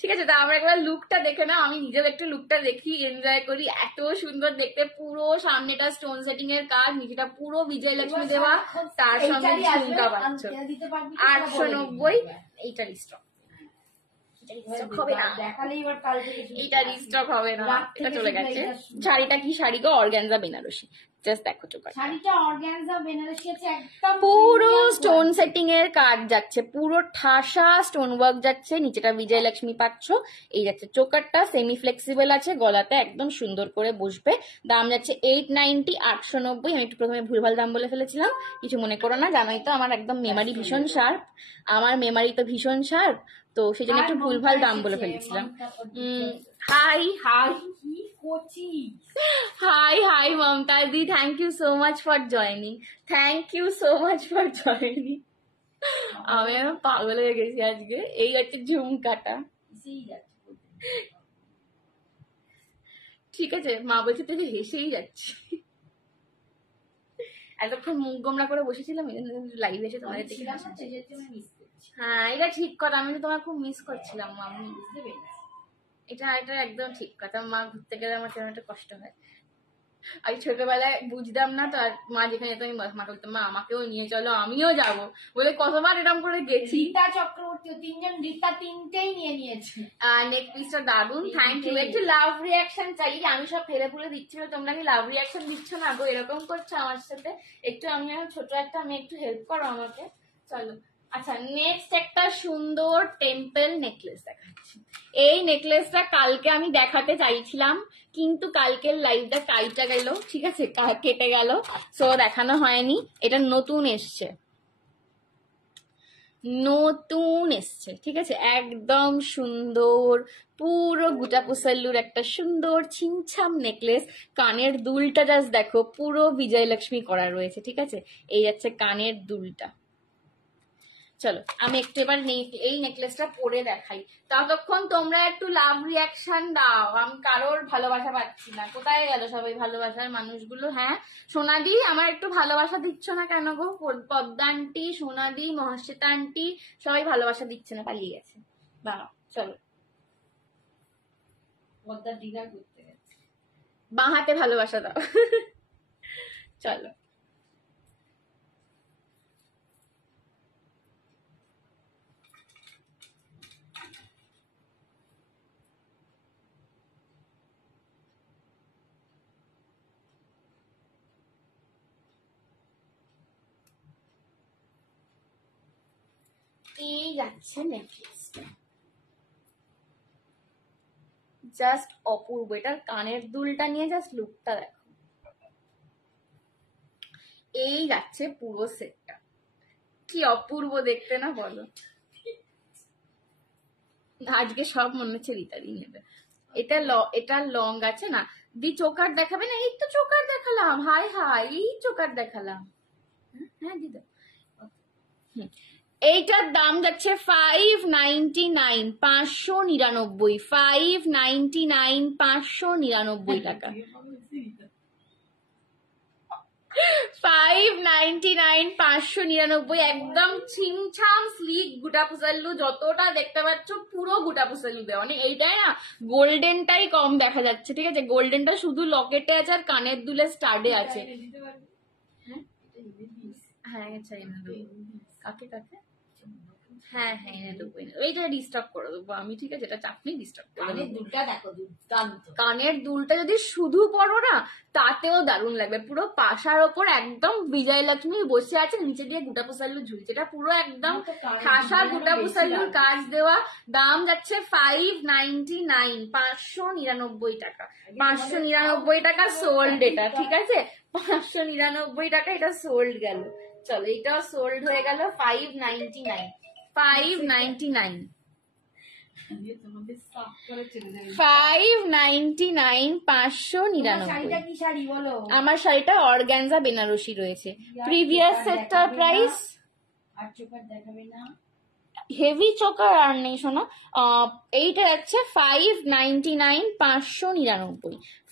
ঠিক আছে। তা আমার একবার লুকটা দেখে না, আমি নিজেও একটু লুকটা দেখি, এনজয় করি, এত সুন্দর দেখতে, পুরো সামনেটা স্টোন সেটিং এর কাজ, নিচেটা পুরো বিজয় লক্ষ্মী দেওয়া, তার সঙ্গে ঝুমকা পাচ্ছ, 890, এইটার স্টক হবে না, এইটার স্টক হবে না, এটা চলে গেছে। শাড়িটা কি শাড়ি গো, অর্গানজা বেনারসি, জাস্ট দেখো চোখ, শাড়িটা অর্গানজা বেনারসি আছে, একদম পুরো স্টোন সেটিং এর কাজ যাচ্ছে, পুরো ঠাসা স্টোন ওয়ার্ক যাচ্ছে, নিচেটা বিজয়লক্ষ্মী পাচ্ছ, এই যাচ্ছে চোকারটা সেমি ফ্লেক্সিবল আছে, গলাতে একদম সুন্দর করে বসবে, দাম যাচ্ছে 890, 890। আমি একটু প্রথমে ভুলভাল দাম বলে ফেলেছিলাম, কিছু মনে করো না, জানোই তো আমার একদম মেমারি ভীষণ শার্প, তো সেই জন্য একটু ভুলভাল দাম বলে ফেলেছিলাম। Hi Mamata di, thank you so much for joining, আমি পাগল হয়ে গেছি আজকে। এই হচ্ছে ঝুমকাটা, ঠিক আছে, মা বলছে তুই হেসেই যাচ্ছি, এতক্ষণ মুখ গোমরা করে বসেছিলাম, লাইভে এসে তোমাদের দেখে। হ্যাঁ, এটা ঠিক কথা, আমি তোমার খুব মিস করছিলাম মাম্মি, এটা একদম ঠিক কথা, মা ঘুরতে গেলে আমার কেমন একটা কষ্ট হয়, আমি ছোটবেলায় বুঝতাম না তো, আর মা যেখানে যেত আমি মা বলতাম মা আমাকেও নিয়ে চলো, আমিও যাবো বলে কতবার এরকম করে গেছি। রীতা চক্রবর্তী, রীতা তিনটেই নিয়ে নিয়েছে। নেক পিসটা দারুন, থ্যাংক ইউ। একটু লাভ রিয়াকশন চাই, আমি সব ফেলে ফুলে দিচ্ছি, তোমরা কি লাভ রিয়াকশন দিচ্ছ না গো, এরকম করছো আমার সাথে, একটু আমি ছোট একটা, আমি একটু হেল্প করো আমাকে। চলো, আচ্ছা নেক্সট একটা সুন্দর টেম্পল নেকলেস দেখাচ্ছি। এই নেকলেসটা কালকে আমি দেখাতে চাইছিলাম, কিন্তু কালকের লাইভটা কাইটা গেল, ঠিক আছে, কেটে গেল, সো দেখানো হয়নি। এটা নতুন এসছে, ঠিক আছে, একদম সুন্দর, পুরো গুটা পুসাল্লুর একটা সুন্দর ছিমছাম নেকলেস, কানের দুলটা জাস্ট দেখো, পুরো বিজয়লক্ষ্মী করা রয়েছে, ঠিক আছে, এই যাচ্ছে কানের দুলটা। চলো আমি একটু এবার এই নেকলেসটা পরে দেখাই, ততক্ষণ তোমরা একটু লাভ রিয়াকশন দাও, আমি কারোর ভালোবাসা পাচ্ছি না। কোথায় গেল সবাই ভালোবাসার মানুষগুলো? হ্যাঁ সোনাদি, আমার একটু ভালোবাসা দিচ্ছ না কেন গো? পদ্মা আন্টি, সোনাদি, মহাশ্বেতা আন্টি সবাই ভালোবাসা দিচ্ছে না, পালিয়ে গেছে। দাঁড়াও চলো, পদ্মা ডিনার করতে গেছে। বাঁ হাতে ভালোবাসা দাও। চলো এই যাচ্ছে নেকলেসটা, জাস্ট অপূর্ব। এটার কানের দুলটা নিয়ে জাস্ট লুকটা দেখো। এই যাচ্ছে পুরো সেটটা, কি অপূর্ব দেখতে না বলো? আজকে সব মনে হচ্ছে রিতারি নেবে। এটা লং আছে না দি, চোকার দেখাবে না? এই তো চোকার দেখালাম, হাই হাই এই চোকার দেখালাম। হ্যাঁ দিদা, এইটার দাম যাচ্ছে 599, 599, 599, 599 টাকা। 599, 599, একদম ছিমছাম স্লিক গুটা পুসাল্লু, যতটা দেখতে পাচ্ছ পুরো গুটা পুসাল্লু দেওয়া। মানে এইটাই না, গোল্ডেনটাই কম দেখা যাচ্ছে, ঠিক আছে? গোল্ডেনটা শুধু লকেটে আছে আর কানের দুলে স্টাডে আছে। হ্যাঁ আচ্ছা এনে দেবো। কাকে কাকে? হ্যাঁ হ্যাঁ এনে দেবো, এইটা ডিস্টার্ব করে দেবো আমি, ঠিক আছে? এটা চাপনি ডিস্টার্ব করে কানের দেবো। দুলটা দেখো, দুর্দান্ত। কানের দুলটা যদি শুধু পরো না তাতেও দারুণ লাগবে। পুরো পাশার ওপর একদম বিজয় লক্ষ্মী বসে আছে, নিচে দিয়ে গুটা পুসাল্লু ঝুলছে, এটা পুরো একদম খাসা গুটা পুসাল্লুর কাজ দেওয়া। দাম যাচ্ছে 599, 599 টাকা। 599 টাকা সোল্ড এটা, ঠিক আছে? 599 টাকা এটা সোল্ড গেল। চলো এটাও সোল্ড হয়ে গেল 599, 599, 599, 599। আমার শাড়িটা অর্গানজা বেনারসি রয়েছে। প্রিভিয়াস সেটটার প্রাইস, হেভি চোকার আর নেই শোনো। এইটা যাচ্ছে 599, 599,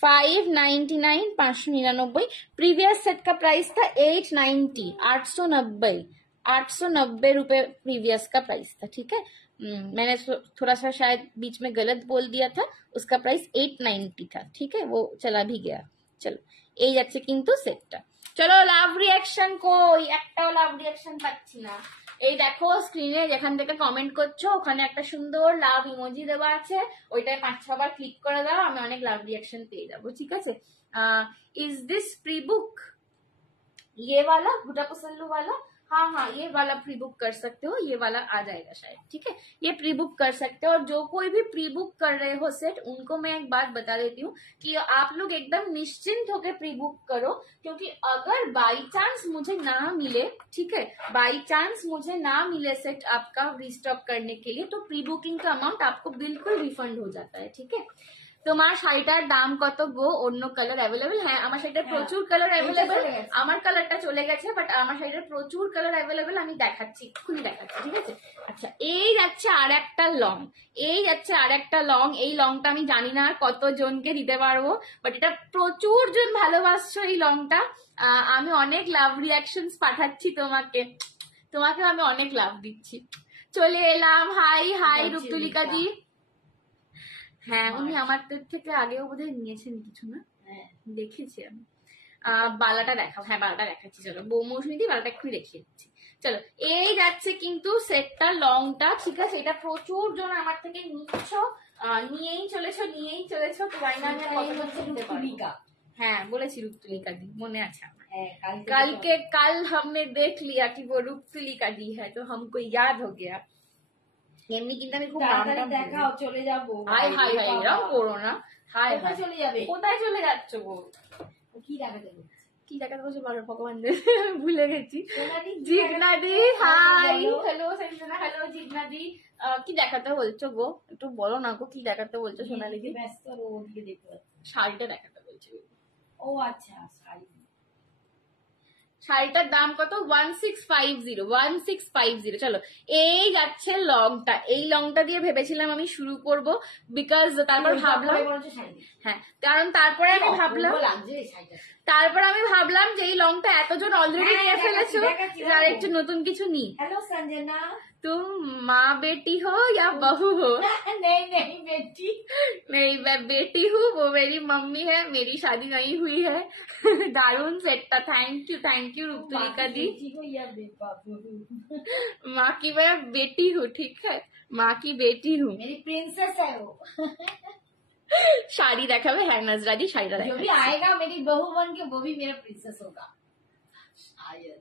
599, 599। प्रीवियस सेट का प्राइस था 890, 890, 890 रुपए प्रीवियस का प्राइस था, ठीक है? मैंने थोड़ा सा शायद बीच में गलत बोल दिया था, उसका प्राइस 890 था, ठीक है? वो चला भी गया। चलो এই যাচ্ছে কিন্তু সেটটা। চলো লাভ রিয়াকশন কই? একটাও লাভ রিয়াকশন পাচ্ছি না। এই দেখো স্ক্রিনে যেখান থেকে কমেন্ট করছো ওখানে একটা সুন্দর লাভ ইমোজি দেওয়া আছে, ওইটায় 5-6 বার ক্লিক করে দাও, আমি অনেক লাভ রিয়াকশন পেয়ে যাবো, ঠিক আছে? Is this pre book? ये वाला गुड्डा पसल्लू वाला? हाँ हाँ ये वाला प्री बुक कर सकते हो, ये वाला आ जाएगा शायद, ठीक है? ये प्री बुक कर सकते हो। और जो कोई भी प्री बुक कर रहे हो सेट, उनको मैं एक बात बता देती हूँ कि आप लोग एकदम निश्चिंत होकर प्री बुक करो, क्योंकि अगर बाई चांस मुझे ना मिले, ठीक है, बाई चांस मुझे ना मिले सेट आपका रिस्टॉक करने के लिए, तो प्री बुकिंग का अमाउंट आपको बिल्कुल रिफंड हो जाता है, ठीक है? তোমার শাড়িটার দাম কত গো? অন্য কালার অ্যাভেলেবেল? হ্যাঁ আমার শাড়িটার প্রচুর কালার অ্যাভেলেবেল। আমার কালারটা চলে গেছে, বাট আমার শাড়িটার প্রচুর কালার অ্যাভেলেবেল, আমি দেখাচ্ছি, এক্ষুনি দেখাচ্ছি, ঠিক আছে? আচ্ছা এই যাচ্ছে আর একটা লং, এই যাচ্ছে আর একটা লং। এই লংটা আমি জানি না কতজনকে দিতে পারবো, বাট এটা প্রচুর জন ভালোবাসছো এই লংটা। আমি অনেক লাভ রিয়াকশনস পাঠাচ্ছি তোমাকে, তোমাকেও আমি অনেক লাভ দিচ্ছি। চলে এলাম। হাই হাই রূপতুলিকা দি। হ্যাঁ উনি আমার থেকে আগেও বোধহয় নিয়েছেন কিছু, না? হ্যাঁ দেখেছি আমি। বালাটা দেখাও। হ্যাঁ বালাটা দেখাচ্ছি, চলো মৌসুমী দি বালাটা একটু দেখিয়ে দিচ্ছি। চলো এই যাচ্ছে কিন্তু সেটটা লংটা, ঠিক আছে? এটা প্রচুর জন আমার থেকে নিচ্ছ, নিয়েই চলেছো। তো জানি না আমি রূপতুলিকা, হ্যাঁ বলেছি রূপতুলিকা দি, মনে আছে আমার। कल हमने देख लिया कि वो रूपतुलिका दी है, तो हमको याद हो गया। এমনি কিন্তু আমি খুব নামটা দেখাও, চলে যাবো। হাই হাই হাই এরকম করো না। হাই হাই চলে যাবে? কোথায় চলে যাচ্ছ গো? কি দেখাতে বলছো? কি দেখাতে বলছো বলো, ভগবান ভুলে গেছি। জিগনা দি হাই, হ্যালো সঞ্জনা, হ্যালো জিগনা দি। কি দেখাতে বলছো গো? একটু বলো না গো, কি দেখাতে বলছো সোনালি দি? ব্যস্ত ওদিকে দেখতে পাচ্ছি। শাড়িটা দেখাতে বলছো। ও আচ্ছা শাড়ি। শাড়িটার দাম কত? 1650। চলো, এই যাচ্ছে লংটা। এই লংটা দিয়ে ভেবেছিলাম আমি শুরু করব, বিকজ তারপর ভাবলাম, হ্যাঁ কারণ তারপরে আমি ভাবলাম যে এই লংটা এতজন অলরেডি নিয়ে ফেলেছো, আর একটু নতুন কিছু নি। हेलो संजना, तुम माँ बेटी हो या बहू हो? नहीं नहीं बेटी, नहीं मैं बेटी हूँ, वो मेरी मम्मी है, मेरी शादी नहीं हुई है। दारुण सेट था। थैंक यू रूपलिका दी। माँ की मैं बेटी हूँ, ठीक है, माँ की बेटी हूँ। मेरी प्रिंसेस है वो। শাড়ি দেখাবে, হ্যাঁ নাজরা दी শাড়িটা जो भी आएगा मेरी बहू बन के वो भी मेरा प्रिंसेस होगा शायद।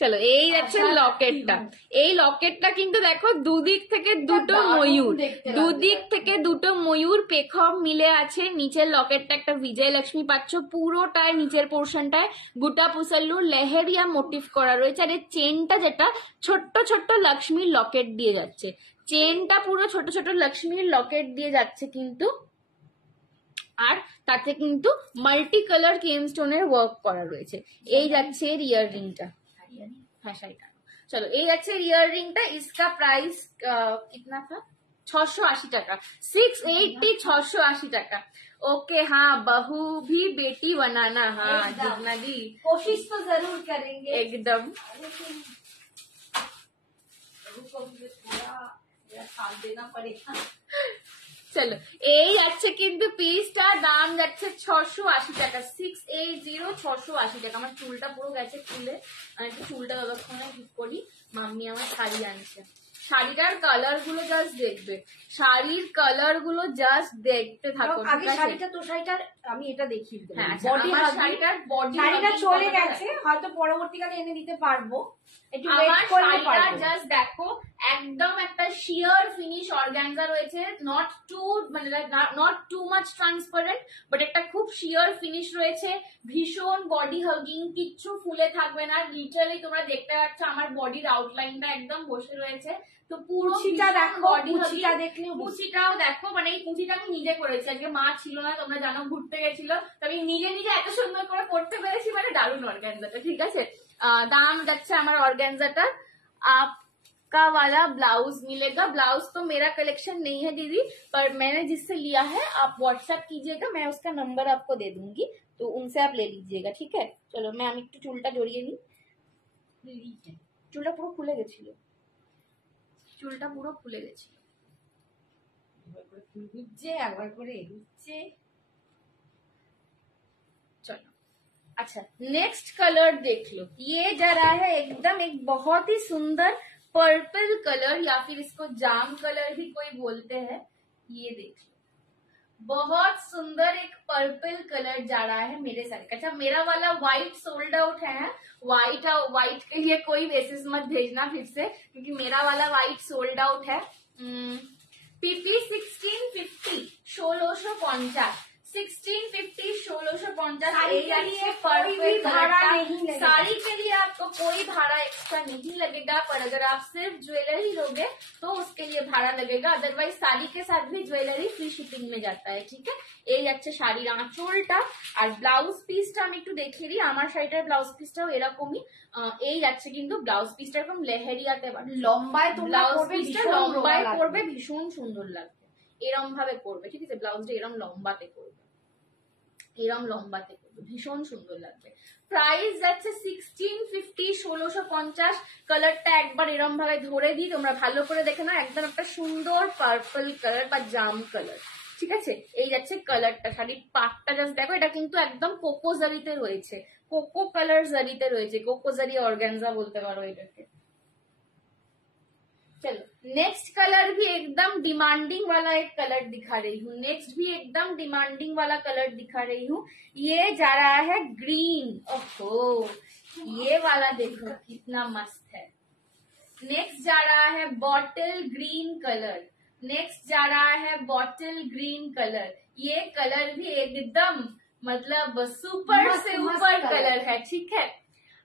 চলো, এই যাচ্ছে লকেটটা। এই লকেটটা কিন্তু দেখো দুদিক থেকে দুটো ময়ূর, দুদিক থেকে দুটো ময়ূর পেখম মিলে আছে। নিচের লকেটটা একটা বিজয় লক্ষ্মী পাচ্ছ, পুরোটায় নিচের পোর্শনটায় গুটা পুসাল্লুর লেহেরিয়া মোটিভ করা রয়েছে। আর এই চেনটা যেটা ছোট্ট ছোট্ট লক্ষ্মীর লকেট দিয়ে যাচ্ছে, চেনটা পুরো ছোট ছোট লক্ষ্মীর লকেট দিয়ে যাচ্ছে কিন্তু। আর তাতে কিন্তু মাল্টি কালার কেম স্টোনের ওয়ার্ক করা রয়েছে। এই যাচ্ছে এর ইয়াররিংটা। হ্যাঁ শাড়িটা চলো, এই যাচ্ছে ইয়াররিংটা। इसका प्राइस कितना था? 680 টাকা। 680 680 টাকা। ओके हाँ, बहू भी बेटी बनाना। हाँ जितना दी, कोशिश तो जरूर करेंगे एकदम। साथ देना पड़ेगा। চলো, এই যাচ্ছে কিন্তু পিসটা দাম যাচ্ছে 680 টাকা। 680 680 টাকা। আমার চুলটা পুরো গেছে খুলে, আমি একটু চুলটা ততক্ষণে ঠিক করি। মাম্মি আমার শাড়ি আনছে। শাড়িটার কালার গুলো জাস্ট দেখবে, শাড়ির কালার গুলো জাস্ট দেখতে থাকো। আগে শাড়িটা, তো শাড়িটার আমি এটা দেখিয়ে দেবো। হ্যাঁ, বডি শাড়িটার বডি শাড়িটা চলে গেছে, হয়তো পরবর্তীকালে এনে দিতে পারবো। একটু আমার ওয়েট করলে শাড়িটা পারবো। জাস্ট দেখো, একদম একটা শিয়ার ফিনিশ অর্গানজা রয়েছে। নট টু মানে not too much transparent, but একটা খুব শিয়ার ফিনিশ রয়েছে। ভীষণ বডি হাগিং, কিচ্ছু ফুলে থাকবে না। লিটারালি তোমরা দেখতে পাচ্ছ আমার বডির আউটলাইনটা একদম বসে রয়েছে। তো পুরো কুচিটা দেখো, কুচিটা দেখলে, কুচিটাও দেখো। মানে এই কুচিটা আমি নিজে করেছি, আজকে মা ছিল না, তোমরা জানো ঘুরতে গেছিল, তো আমি নিজে নিজে এত সুন্দর করে করতে পেরেছি। মানে দারুণ অর্গানজাটা, ঠিক আছে। দাম যাচ্ছে আমার অর্গানজাটা। आपका वाला ब्लाउज मिलेगा। ब्लाउज तो मेरा कलेक्शन नहीं है दीदी, पर मैंने जिससे लिया है आप व्हाट्सएप कीजिएगा, मैं उसका नंबर आपको दे दूंगी, तो उनसे आप ले लीजिएगा, ठीक है। चलो मैं আমি একটু চুলটা জড়িয়ে নিই। চুলটা পুরো খুলে গেছিল, চুলটা পুরো খুলে গেছিল। একবার করে এগুচ্ছে। चलो अच्छा, नेक्स्ट कलर देख लो। ये जा रहा है एकदम एक बहुत ही सुंदर पर्पल कलर, या फिर इसको जाम कलर भी कोई बोलते हैं। ये देख लो, बहुत सुंदर एक पर्पल कलर जा रहा है मेरे साथ। अच्छा, मेरा वाला व्हाइट सोल्ड आउट है। व्हाइट के लिए कोई बेसिस मत भेजना फिर से, क्योंकि मेरा वाला व्हाइट सोल्ड आउट है। पीपी 1650 1650 1650 1650। साड़ी के लिए आपको कोई भाड़ा एक्स्ट्रा नहीं लगेगा, पर अगर आप सिर्फ ज्वेलरी लोगे तो उसके लिए भाड़ा लगेगा। अदरवाइज साड़ी के साथ भी ज्वेलरी फ्री शिपिंग में जाता है, ठीक है। এই যাচ্ছে শাড়ির আঁচলটা। আর ব্লাউজ পিসটা আমি একটু দেখিয়ে দিই। আমার শাড়িটার ব্লাউজ পিসটাও এরকমই। এই যাচ্ছে কিন্তু ব্লাউজ পিসটা এরকম লেহেরিয়াতে লম্বায় ব্লাউজ পিসটা লম্বায় করবে, ভীষণ সুন্দর লাগবে। এরম ভাবে করবে, ঠিক আছে। ব্লাউজটা এরম লম্বাতে করবে, এরম লম্বাতে করবে, ভীষণ সুন্দর লাগবে। প্রাইস যাচ্ছে 1650 1650। কালারটা একবার এরম ভাবে ধরে দিই, তোমরা ভালো করে দেখে নাও। একদম একটা সুন্দর পার্পল কালার বা জাম কালার, ঠিক আছে। এই যাচ্ছে কালারটা। শাড়ির পাটটা জাস্ট দেখো, এটা কিন্তু একদম কোকো জারিতে রয়েছে, কোকো কালার জারিতে রয়েছে, কোকো জারি অর্গানজা বলতে পারো এটাকে। चलो नेक्स्ट कलर भी एकदम डिमांडिंग वाला एक कलर दिखा रही हूँ। नेक्स्ट भी एकदम डिमांडिंग वाला कलर दिखा रही हूँ। ये जा रहा है ग्रीन। ओहो, ये वाला देखो कितना मस्त है। नेक्स्ट जा रहा है बॉटल ग्रीन कलर। नेक्स्ट जा रहा है बॉटल ग्रीन कलर। ये कलर भी एकदम मतलब सुपर से ऊपर कलर है, ठीक है।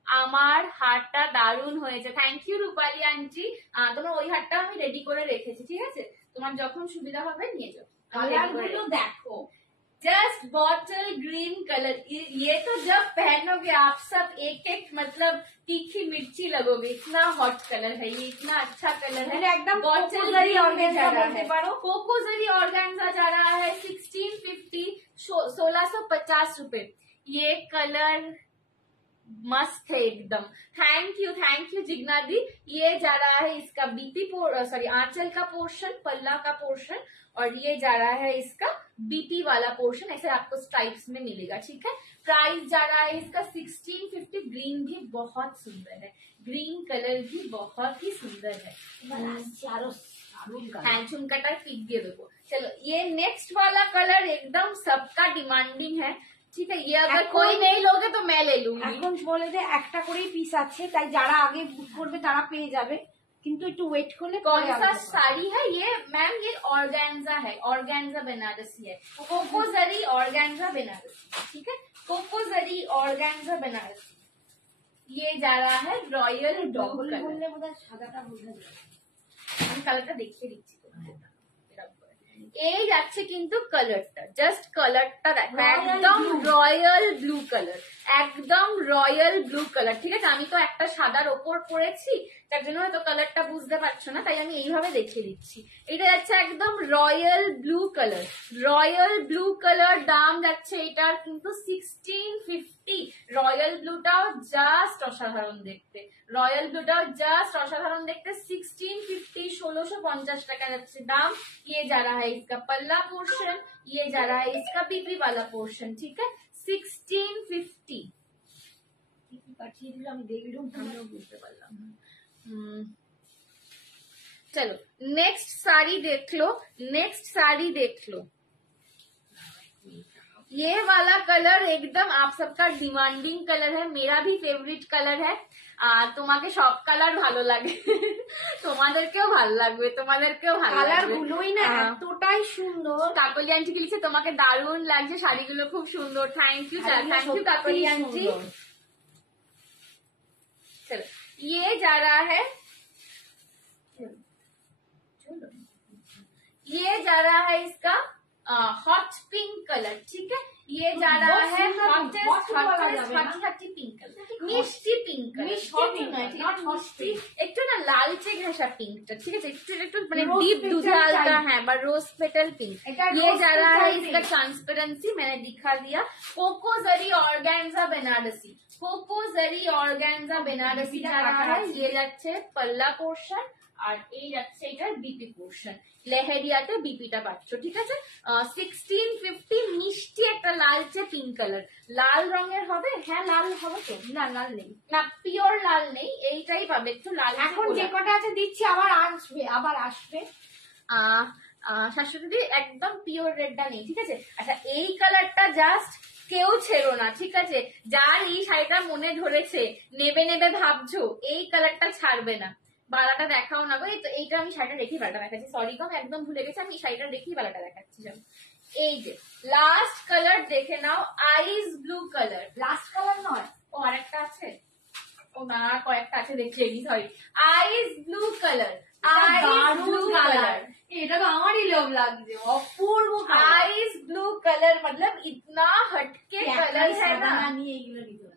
আমার হারটা দারুণ হয়েছে। Thank you Rupali aunty. তোমার ওই হারটা আমি রেডি করে রেখেছি, ঠিক আছে। তোমার যখন সুবিধা হবে নিয়ে যাও। কালারগুলো দেখো, जस्ट बॉटल ग्रीन कलर, ये तो जब पहनोगे आप सब एक एक मतलब तीखी मिर्ची लगोगे, इतना हॉट कलर है ये, इतना अच्छा कलर है। एकदम बॉटल कोकोजरी ऑर्गेन्जा बोलते पारो। कोकोजरी ऑर्गेन्जा जा रहा है 1650, 1650 रुपए। ये कलर मस्त है एकदम। थैंक यू जिग्ना दी। ये जा रहा है इसका बीपी सॉरी आंचल का पोर्शन, पल्ला का पोर्शन, और ये जा रहा है इसका बीपी वाला पोर्शन, ऐसे आपको स्ट्राइप्स में मिलेगा, ठीक है। प्राइस जा रहा है इसका 1650। ग्रीन भी बहुत सुंदर है, ग्रीन कलर भी बहुत ही सुंदर है। झुमकटा फिट दिए देखो। चलो ये नेक्स्ट वाला कलर एकदम सबका डिमांडिंग है, ঠিক আছে। ये अगर कोई नहीं लोगे तो मैं ले लूंगी। এখন বলে যে একটা করেই পিস আছে, তাই যারা আগে বুক করবে তারা পেয়ে যাবে, কিন্তু একটু ওয়েট করলে। कौन सा साड़ी है ये मैम? ये ऑर्गेन्जा है, ऑर्गेन्जा बनारसी है, कोकोजरी ऑर्गेन्जा बनारसी, ठीक है। कोकोजरी ऑर्गेन्जा बनारसी। ये जा रहा है रॉयल ডবল বললে বোধহয় সাদাটা বোঝা যায়। আমি কালারটা দেখিয়ে দিচ্ছি। এই যাচ্ছে কিন্তু কালারটা, জাস্ট কালারটা দেখো, একদম রয়্যাল ব্লু কালার, একদম রয়্যাল ব্লু কালার, ঠিক আছে। আমি তো একটা সাদার ওপর পরেছি, তার জন্য হয়তো কালারটা বুঝতে পারছো না, তাই আমি এইভাবে দেখিয়ে দিচ্ছি। এটা যাচ্ছে একদম royal blue colour, royal blue colour. দাম যাচ্ছে এটার কিন্তু 1650। রয়্যাল ব্লুটাও জাস্ট অসাধারণ দেখতে, রয়্যাল ব্লুটাও জাস্ট অসাধারণ দেখতে। 1650, 1650 টাকা যাচ্ছে দাম। ये जा रहा है इसका पल्ला पोर्शन, ये जा रहा है इसका बीपी वाला पोर्शन, ठीक है। 1650 পাঠিয়ে দিলে আমি দেখলুম, আমিও বুঝতে পারলাম। चलो नेक्स्ट साड़ी देख लो, नेक्स्ट साड़ी देख लो। ये वाला कलर एकदम आप सबका डिमांडिंग कलर है, मेरा भी फेवरेट कलर है। তোমাকে সব কালার ভালো লাগে, তোমাদেরকেও ভালো লাগবে, তোমাদেরকেও ভালো লাগবে। কালার গুলোই না এতটাই সুন্দর। কাকলি আন্টি কি লিখছে, তোমাকে দারুণ লাগছে, শাড়িগুলো খুব সুন্দর। Thank you Kakoli aunty. चलो ये जा रहा है, ये जा रहा है इसका हॉट पिंक कलर, ठीक है। ये जा रहा है हॉटेस्ट पिंक कलर, मिष्टी पिंक कलर, একটু না লালচে ঘেঁষা পিঙ্কটা, ঠিক আছে। একটু একটু মানে ডিপ दूधे हाल्का है, बट रोज पेटल पिंक। ये जा रहा है इसका ट्रांसपेरेंसी, मैंने दिखा दिया। कोकोजरी ऑर्गेन्जा बनारसी, कोकोजरी ऑर्गेन्जा बनारसी जा रहा है। ये যাচ্ছে पल्ला पोर्शन, আর এই যাচ্ছে এটার বিপি পোর্শন। লেহেরিয়াতে বিপিটা পাচ্ছ, ঠিক আছে। 1650। মিষ্টি একটা লালচে পিঙ্ক কালার, লাল রঙের হবে। হ্যাঁ লাল হবে তো, না লাল নেই, না পিওর লাল নেই, এইটাই পাবে একটু লাল। এখন যে কটা আছে দিচ্ছি, আবার আসবে, আবার আসবে। শাশুড়ি একদম পিওর রেডটা নেই, ঠিক আছে। আচ্ছা এই কালারটা জাস্ট কেউ ছেড়ো না, ঠিক আছে। যার এই শাড়িটা মনে ধরেছে, নেবে নেবে ভাবছো, এই কালারটা ছাড়বে না। বালাটা দেখাও না গো, এই তো এইটা আমি শাড়িটা রেখেই বালাটা দেখাচ্ছি, সরি গো আমি একদম ভুলে গেছি, আমি শাড়িটা রেখেই বালাটা দেখাচ্ছি। এই যে লাস্ট কালার দেখে নাও, আইস ব্লু কালার। লাস্ট কালার নয়, ও আরেকটা আছে, ও না কয়েকটা আছে দেখছি, সরি। আইস ব্লু কালার, আইস ব্লু কালার, এটা তো আমারই লোভ লাগছে, অপূর্ব। आइस ब्लू कलर मतलब इतना हटके कलर है ना। নিয়ে এইগুলো নিতে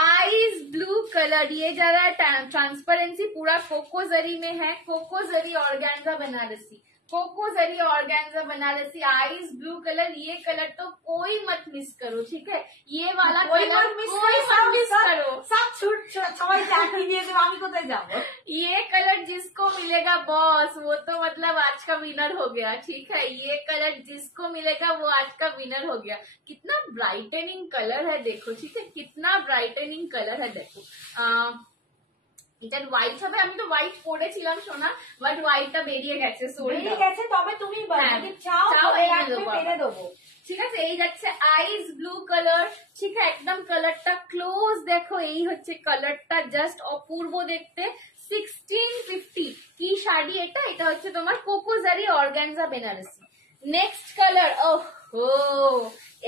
आइस ब्लू कलर। ये जा रहा है ट्रांसपेरेंसी, पूरा कोकोजरी में है, कोकोजरी ऑर्गेन्जा बनारसी, कोकोजरी organza Banarasi, ice blue colour. ये कलर तो कोई मत मिस करो, ठीक है। ये वाला कोई कलर मत मिस करो, सब छूट सबाई चाकरी দিয়ে দেব, আমি কোথায় যাব। ये कलर जिसको मिलेगा बॉस, वो तो मतलब आज का विनर हो गया, ठीक है। ये कलर जिसको मिलेगा वो आज का विनर हो गया। कितना ब्राइटनिंग कलर है देखो, ठीक है, कितना ब्राइटनिंग कलर है देखो। এটা হোয়াইট হবে, আমি তো হোয়াইট পরেছিলাম সোনা, বাট হোয়াইটটা বেরিয়ে গেছে, বেরিয়ে গেছে। তবে তুমি যদি চাও পেরে দেবো, ঠিক আছে। এই যাচ্ছে আইস ব্লু কালার, ঠিক আছে। একদম কালারটা ক্লোজ দেখো, এই হচ্ছে কালারটা, জাস্ট অপূর্ব দেখতে। 1650 কি শাড়ি এটা? এটা হচ্ছে তোমার কোকোজারি অর্গানজা বেনারসি। নেক্সট কালার, ওহো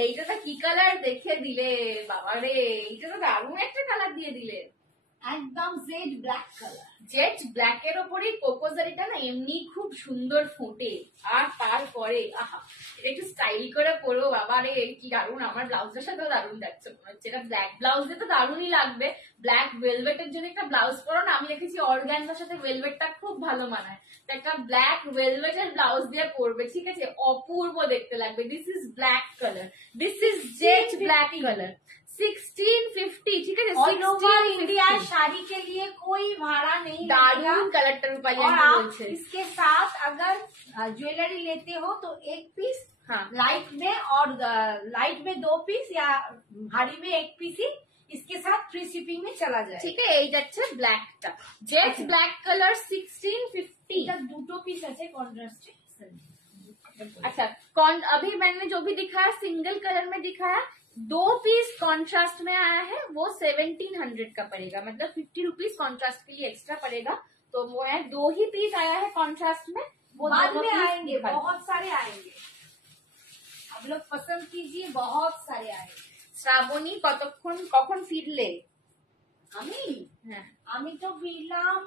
এইটা কি কালার দেখে দিলে বাবা রে, এইটা তো দারুণ একটা কালার দিয়ে দিলে। একদম jet black colour. Jet black এর ওপরে কোকোজারিটা না এমনি খুব সুন্দর ফোটে, আর তারপরে আহা এটা একটু স্টাইল করে পরো বাবা রে, কি দারুন, আমার ব্লাউজের সাথে দারুন দেখছে মনে হচ্ছে। এটা ব্ল্যাক ব্লাউজে তো দারুনই লাগবে, ব্ল্যাক ভেলভেটের জন্য একটা ব্লাউজ পরো না, আমি দেখেছি অর্গানজার সাথে ভেলভেটটা খুব ভালো মানায়, তো একটা ব্ল্যাক ভেলভেটের ব্লাউজ দিয়ে পরবে, ঠিক আছে, অপূর্ব দেখতে লাগবে। This is black colour, this is jet black colour, 1650, ठीक है, ऑल ओवर इंडिया शादी के लिए कोई भाड़ा नहीं दारुण कलर रूपाली और आप इसके साथ अगर ज्वेलरी लेते हो तो एक पीस हाँ लाइट में और लाइट में 2 पीस या भारी में 1 पीस ही इसके साथ फ्री शिपिंग में चला जाए। ठीक है, এই যাচ্ছে ব্ল্যাকটা, জেট ব্ল্যাক কালার 1650। এটা দুটো পিস আছে কন্ট্রাস্টে। अच्छा अभी मैंने जो भी दिखाया सिंगल कलर में दिखाया, 2 पीस कॉन्ट्रास्ट में आया है, वो 1700 का पड़ेगा, मतलब 50 रुपीज कॉन्ट्रास्ट के लिए एक्स्ट्रा पड़ेगा। तो वो है 2 ही पीस आया है कॉन्ट्रास्ट में, वो बाद दोनों में piece आएंगे, दिखा- बहुत सारे आएंगे, आप लोग पसंद कीजिए, बहुत सारे आएंगे। শ্রাবণী কখন ফিরলে? আমি হ্যাঁ আমি তো ফিরলাম,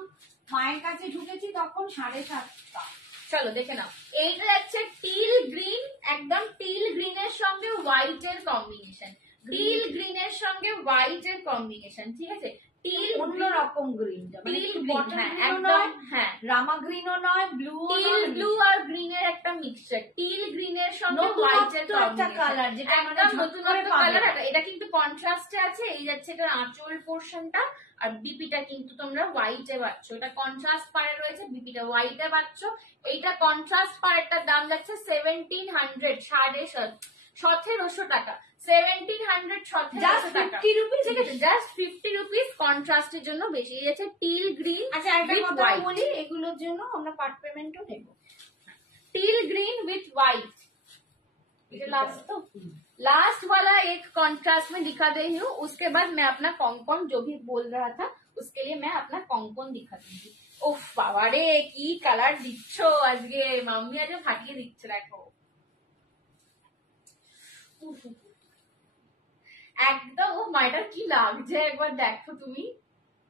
মায়ের কাছে ঢুকেছি তখন 7:30টা। চলো দেখে নাও, এইটা যাচ্ছে টিল গ্রিন, একদম টিল গ্রিনের সঙ্গে হোয়াইট এর কম্বিনেশন, টিল গ্রিনের সঙ্গে হোয়াইট এর কম্বিনেশন, ঠিক আছে, টিল অন্যরকম গ্রিনটা, মানে টিল একটু গ্রিন, বটল হ্যাঁ গ্রিনও একদম, নয়, হ্যাঁ রামা গ্রিনও নয়, ব্লু টিল ব্লু আর গ্রিনের একটা মিক্সচার, টিল গ্রিনের সঙ্গে হোয়াইট এর একটা কালার, যেটা একদম আমরা নতুন করে কালার। পাবো। এটা কিন্তু কন্ট্রাস্টে আছে, এই যাচ্ছে এটা আঁচল পোর্শনটা, আর বিপিটা কিন্তু তোমরা হোয়াইটে পাচ্ছ, এটা কন্ট্রাস্ট পাড়ে রয়েছে, বিপিটা হোয়াইটে পাচ্ছ। এইটা কন্ট্রাস্ট পাড়েরটার দাম যাচ্ছে 1700, 1750 টাকা, 1700 জাস্ট 1750 টাকা, 50 রুপিস। ঠিক আছে, জাস্ট 50 রুপিস কন্ট্রাস্টের জন্য বেশি। এই যাচ্ছে টিল গ্রিন, আচ্ছা একটা with কথা white। বলি, এগুলোর জন্য আমরা পার্ট পেমেন্টও নেব। Till green with white, last तो लास्ट वाला एक कॉन्ट्रास्ट में दिखा दे रही हूँ, उसके बाद मैं अपना कॉन्कॉन जो भी बोल रहा था उसके लिए मैं अपना कॉन्कॉन दिखा दूंगी। ओफ बाबा रे की কালার দিচ্ছ আজকে, মাম্মি আজ ফাটিয়ে দিচ্ছে, দেখো একদম। ও মাইটার কি লাগছে, একবার দেখো তুমি,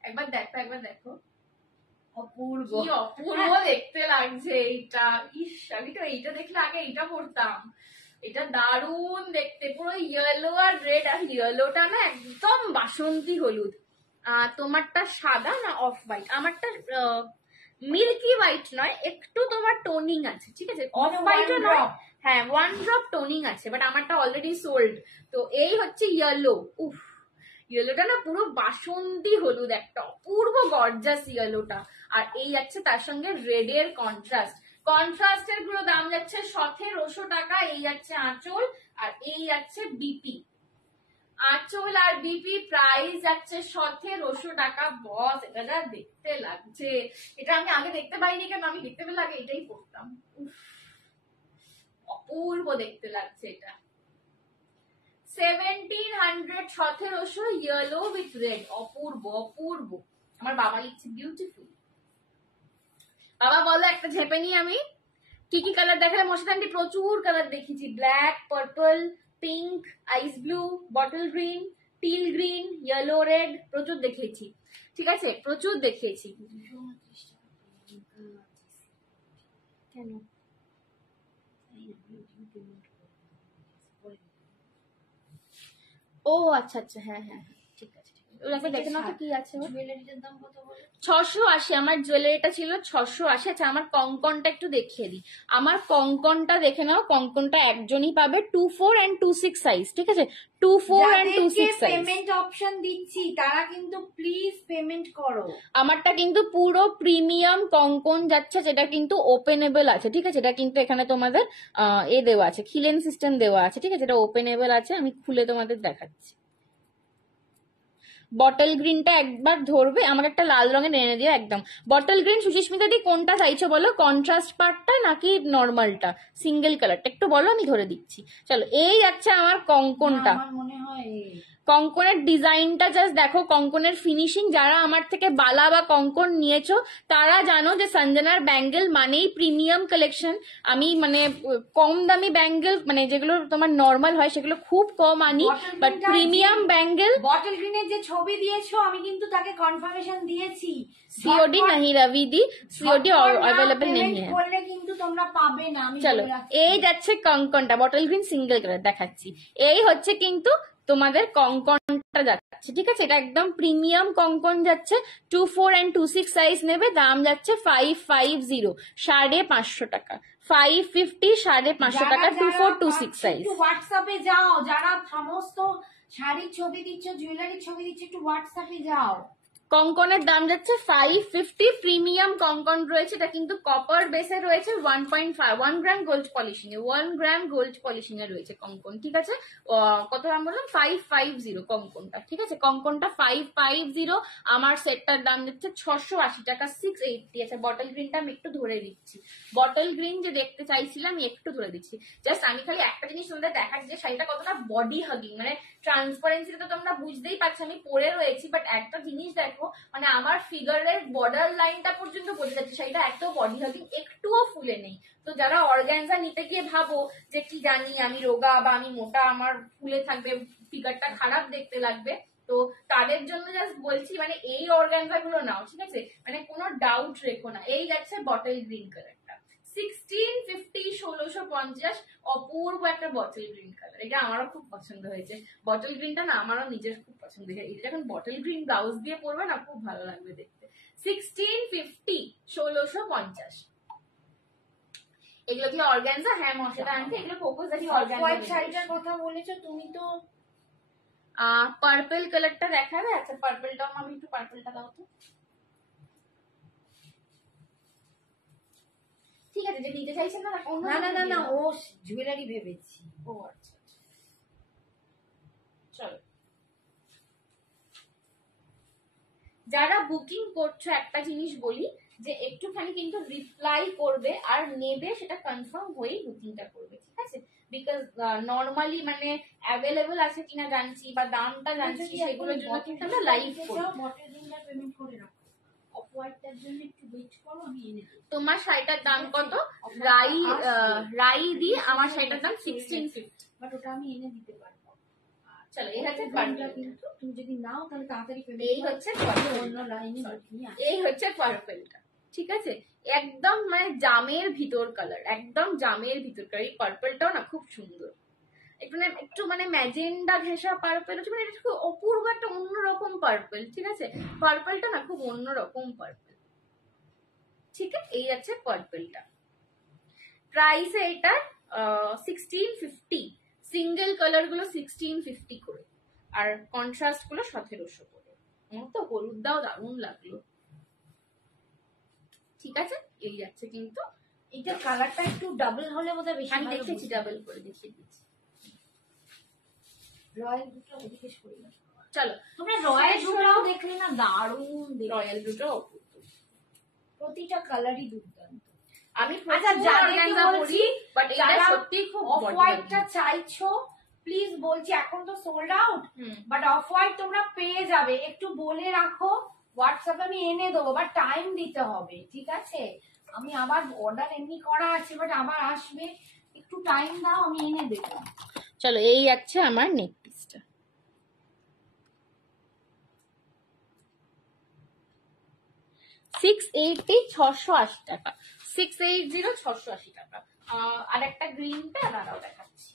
একবার দেখো অপূর্ব, কি অপূর্ব দেখতে লাগছে এইটা। ইস, আমি তো এইটা দেখলে আগে এইটা পড়তাম, এটা দারুণ দেখতে, পুরো ইয়েলো আর রেড, আর ইয়েলোটা না একদম বাসন্তী হলুদ। তোমারটা সাদা না অফ হোয়াইট, আমারটা মিল্কি হোয়াইট নয়, একটু তোমার টোনিং আছে, ঠিক আছে, অফ হোয়াইটও নয়, হ্যাঁ 1 ড্রপ টোনিং আছে, বাট আমারটা অলরেডি সোল্ড। তো এই হচ্ছে ইয়েলো, উফ ইয়েলোটা না পুরো বাসন্তী হলুদ, একটা অপূর্ব গর্জাস ইয়েলোটা, আর এই যাচ্ছে তার সঙ্গে রেড এর কন্ট্রাস্টের গুলো দাম যাচ্ছে 1700 টাকা। এই যাচ্ছে আঁচল, আর এই যাচ্ছে বিপি, আঁচল আর বিপি প্রাইস যাচ্ছে 1700 টাকা। বস এটা যা দেখতে লাগছে, এটা আমি আগে দেখতে পাইনি কেন, আমি দেখতে পেলে আগে এটাই পড়তাম, অপূর্ব দেখতে লাগছে এটা। 1700, 1700, ইয়েলো উইথ রেড, অপূর্ব অপূর্ব। আমার বাবা লিখছে বিউটিফুল। বাবা বলো একটা ঝেপে নি আমি কি কি কালার দেখালে। মশাদান্টি প্রচুর কালার দেখিয়েছি, black, purple, pink, ice blue, bottle green, teal green, yellow, red, প্রচুর দেখিয়েছি, ঠিক আছে, প্রচুর দেখিয়েছি। কেন ও আচ্ছা আচ্ছা, হ্যাঁ হ্যাঁ ঠিক আছে, ওটাকে দেখে নাও তো কি আছে। জুয়েলারিটার দাম কত বলে? 680, আমার জুয়েলারিটা ছিল 680। আচ্ছা আমার কঙ্কনটা একটু দেখিয়ে দিই, আমার কঙ্কনটা দেখে নাও, কঙ্কনটা একজনই পাবে 24 and 26 সাইজ, ঠিক আছে, 24 and 26 সাইজ। পেমেন্ট অপশন দিচ্ছি, তারা কিন্তু প্লিজ পেমেন্ট করো। আমারটা কিন্তু পুরো প্রিমিয়াম কঙ্কন যাচ্ছে, যেটা কিন্তু ওপেনেবল আছে, ঠিক আছে, এটা কিন্তু এখানে তোমাদের দেওয়া আছে, খিলেন সিস্টেম দেওয়া আছে, ঠিক আছে, এটা ওপেনেবল আছে, আমি খুলে তোমাদের দেখাচ্ছি। বটল গ্রিনটা একবার ধরবে, আমার একটা লাল রঙের এনে দিও একদম। বটল গ্রিন সুচিস্মিতা দি কোনটা চাইছো বলো, কন্ট্রাস্ট পার্টটা নাকি নর্মালটা, সিঙ্গেল কালারটা একটু বলো, আমি ধরে দিচ্ছি। চলো এই যাচ্ছে আমার কঙ্কনটা, আমার মনে হয় কঙ্কনের ডিজাইনটা জাস্ট দেখো, কঙ্কনের ফিনিশিং। যারা আমার থেকে বালা বা কঙ্কন নিয়েছো তারা জানো যে সঞ্জনার ব্যাঙ্গেল মানেই প্রিমিয়াম কালেকশন। আমি মানে কম দামি ব্যাঙ্গেল, মানে যেগুলো তোমার নর্মাল হয় সেগুলো খুব কম আনি, বাট প্রিমিয়াম ব্যাঙ্গেল। বটল গ্রিনের যে ছবি দিয়েছো আমি কিন্তু তাকে কনফার্মেশন দিয়েছি, सीओडी नहीं रवि दी, सीओडी अवेलेबल नहीं है। করলে কিন্তু তোমরা পাবে না। আমি চলো এই যাচ্ছে কঙ্কনটা, বটল গ্রিন সিঙ্গেল কালার দেখাচ্ছি। এই হচ্ছে কিন্তু তোমাদের কঙ্কনটা যাচ্ছে, ঠিক আছে? এটা একদম প্রিমিয়াম কঙ্কন যাচ্ছে। 24 and 26 সাইজ নেবে, দাম যাচ্ছে 550, 550 টাকা, 550, 550 টাকা, 24, 26 সাইজ। হোয়াটসঅ্যাপে যাও, যারা সমস্ত শাড়ির ছবি দিচ্ছ, জুয়েলারির ছবি দিচ্ছ, একটু হোয়াটসঅ্যাপে যাও। কঙ্কনের দাম যাচ্ছে 550, প্রিমিয়াম কঙ্কন রয়েছে। এটা কিন্তু কপার বেসে রয়েছে, 1 গ্রাম গোল্ড পলিশিং এ, 1 গ্রাম গোল্ড পলিশিং এ রয়েছে কঙ্কন, ঠিক আছে? কত দাম বললাম? 550 কঙ্কনটা, ঠিক আছে? কঙ্কনটা 550। আমার সেটটার দাম যাচ্ছে 680 টাকা, 680। আচ্ছা বটল গ্রিনটা আমি একটু ধরে দিচ্ছি, বটল গ্রিন যে দেখতে চাইছিলাম আমি একটু ধরে দিচ্ছি। জাস্ট আমি খালি একটা জিনিস তোমাদের দেখাচ্ছি যে শাড়িটা কতটা বডি হাগিং, মানে ট্রান্সপারেন্সিটা তো তোমরা বুঝতেই পারছো আমি পরে রয়েছি, বাট একটা জিনিস দেখো, মানে আমার ফিগারের বর্ডার লাইনটা পর্যন্ত বোঝা যাচ্ছে শাড়িটা এত বডি হাগিং, একটুও ফুলে নেই। তো যারা অর্গানজা নিতে গিয়ে ভাবো যে কি জানি আমি রোগা বা আমি মোটা, আমার ফুলে থাকবে, ফিগারটা খারাপ দেখতে লাগবে, তো তাদের জন্য জাস্ট বলছি মানে এই অর্গানজা গুলো নাও, ঠিক আছে? মানে কোনো ডাউট রেখো না। এই যাচ্ছে বটল গ্রিন কালারটা, 1650, 1650, অপূর্ব একটা বটল গ্রিন কালার। এটা আমারও খুব পছন্দ হয়েছে। বটল গ্রিনটা না আমারও নিজের খুব পছন্দ হয়েছে। এটা যখন বটল গ্রিন ব্লাউজ দিয়ে পরবে না খুব ভালো লাগবে দেখতে। 1650, 1650। এগুলো কি অর্গানজা? হ্যাঁ মশাটা আনতে, এগুলো কোকোজারি অর্গানজা। হোয়াইট শাড়িটার কথা বলেছো তুমি, তো পার্পল কালারটা দেখাবে? আচ্ছা পার্পলটাও, আমি একটু পার্পলটা দাও তো। ঠিক আছে, যে নিতে চাইছেন না না না না না, ও জুয়েলারি ভেবেছি। ও আচ্ছা, চলো। যারা বুকিং করছো একটা জিনিস বলি যে একটুখানি কিন্তু রিপ্লাই করবে আর নেবে সেটা কনফার্ম হয়েই বুকিংটা করবে, ঠিক আছে? বিকজ নর্মালি মানে অ্যাভেলেবল আছে কিনা জানছি বা দামটা জানছি, সেগুলোর জন্য কিন্তু আমরা লাইভ পেমেন্ট করে রাখো। অফ হোয়াইটটার জন্য একটু ওয়েট করো, আমি এনে দেব। তোমার শাড়িটার দাম কত? রাই দিয়ে আমার শাড়িটার দাম 1650, বাট ওটা আমি এনে দিতে পারবো। চলো এই হচ্ছে পার্পলটা, কিন্তু তুমি যদি নাও তাহলে তাড়াতাড়ি পেমেন্ট। এই হচ্ছে অন্য লাইনে, এই হচ্ছে পার্পলটা, ঠিক আছে? একদম মানে জামের ভিতর কালার, একদম জামের ভিতর কালার। এই পার্পলটাও না খুব সুন্দর, একটু মানে ম্যাজেন্ডা ঘেঁষা পার্পল, মানে এটা খুব অপূর্ব একটা অন্যরকম পার্পল, ঠিক আছে? পার্পলটা না খুব অন্যরকম পার্পল, ঠিক আছে? এই আছে পার্পলটা। প্রাইস এটা 1650, সিঙ্গেল কালার গুলো 1650 করে, আর কন্ট্রাস্ট গুলো 1700 করে। আমার তো হলুদটাও দারুণ লাগলো, ঠিক আছে? এই যাচ্ছে কিন্তু এটা কালারটা একটু ডাবল হলে বোধহয় বেশি আমি ভালো দেখেছি, বুঝবে। ডাবল করে দেখিয়ে দিচ্ছি। রয়্যাল দুটো ওদিকে সরিয়ে দাও। চলো তোমরা রয়্যাল দুটোও দেখলে না দারুণ দেখতে। রয়্যাল দুটো প্রতিটা কালারই দুর্দান্ত। আমি আচ্ছা যাদেরকে বলছি, বাট এটা যারা সত্যি খুব অফ হোয়াইটটা চাইছো প্লিজ বলছি, এখন তো sold out, but off white তোমরা পেয়ে যাবে। একটু বলে রাখো, হোয়াটসঅ্যাপে আমি এনে দেবো, বাট টাইম দিতে হবে, ঠিক আছে? আমি আবার অর্ডার এমনি করা আছে, বাট আবার আসবে, একটু টাইম দাও, আমি এনে দেবো। চলো এই যাচ্ছে আমার নেক পিসটা, 680, 680 টাকা, 680, 680 টাকা। আর একটা গ্রিনটা দাঁড়াও দেখাচ্ছি,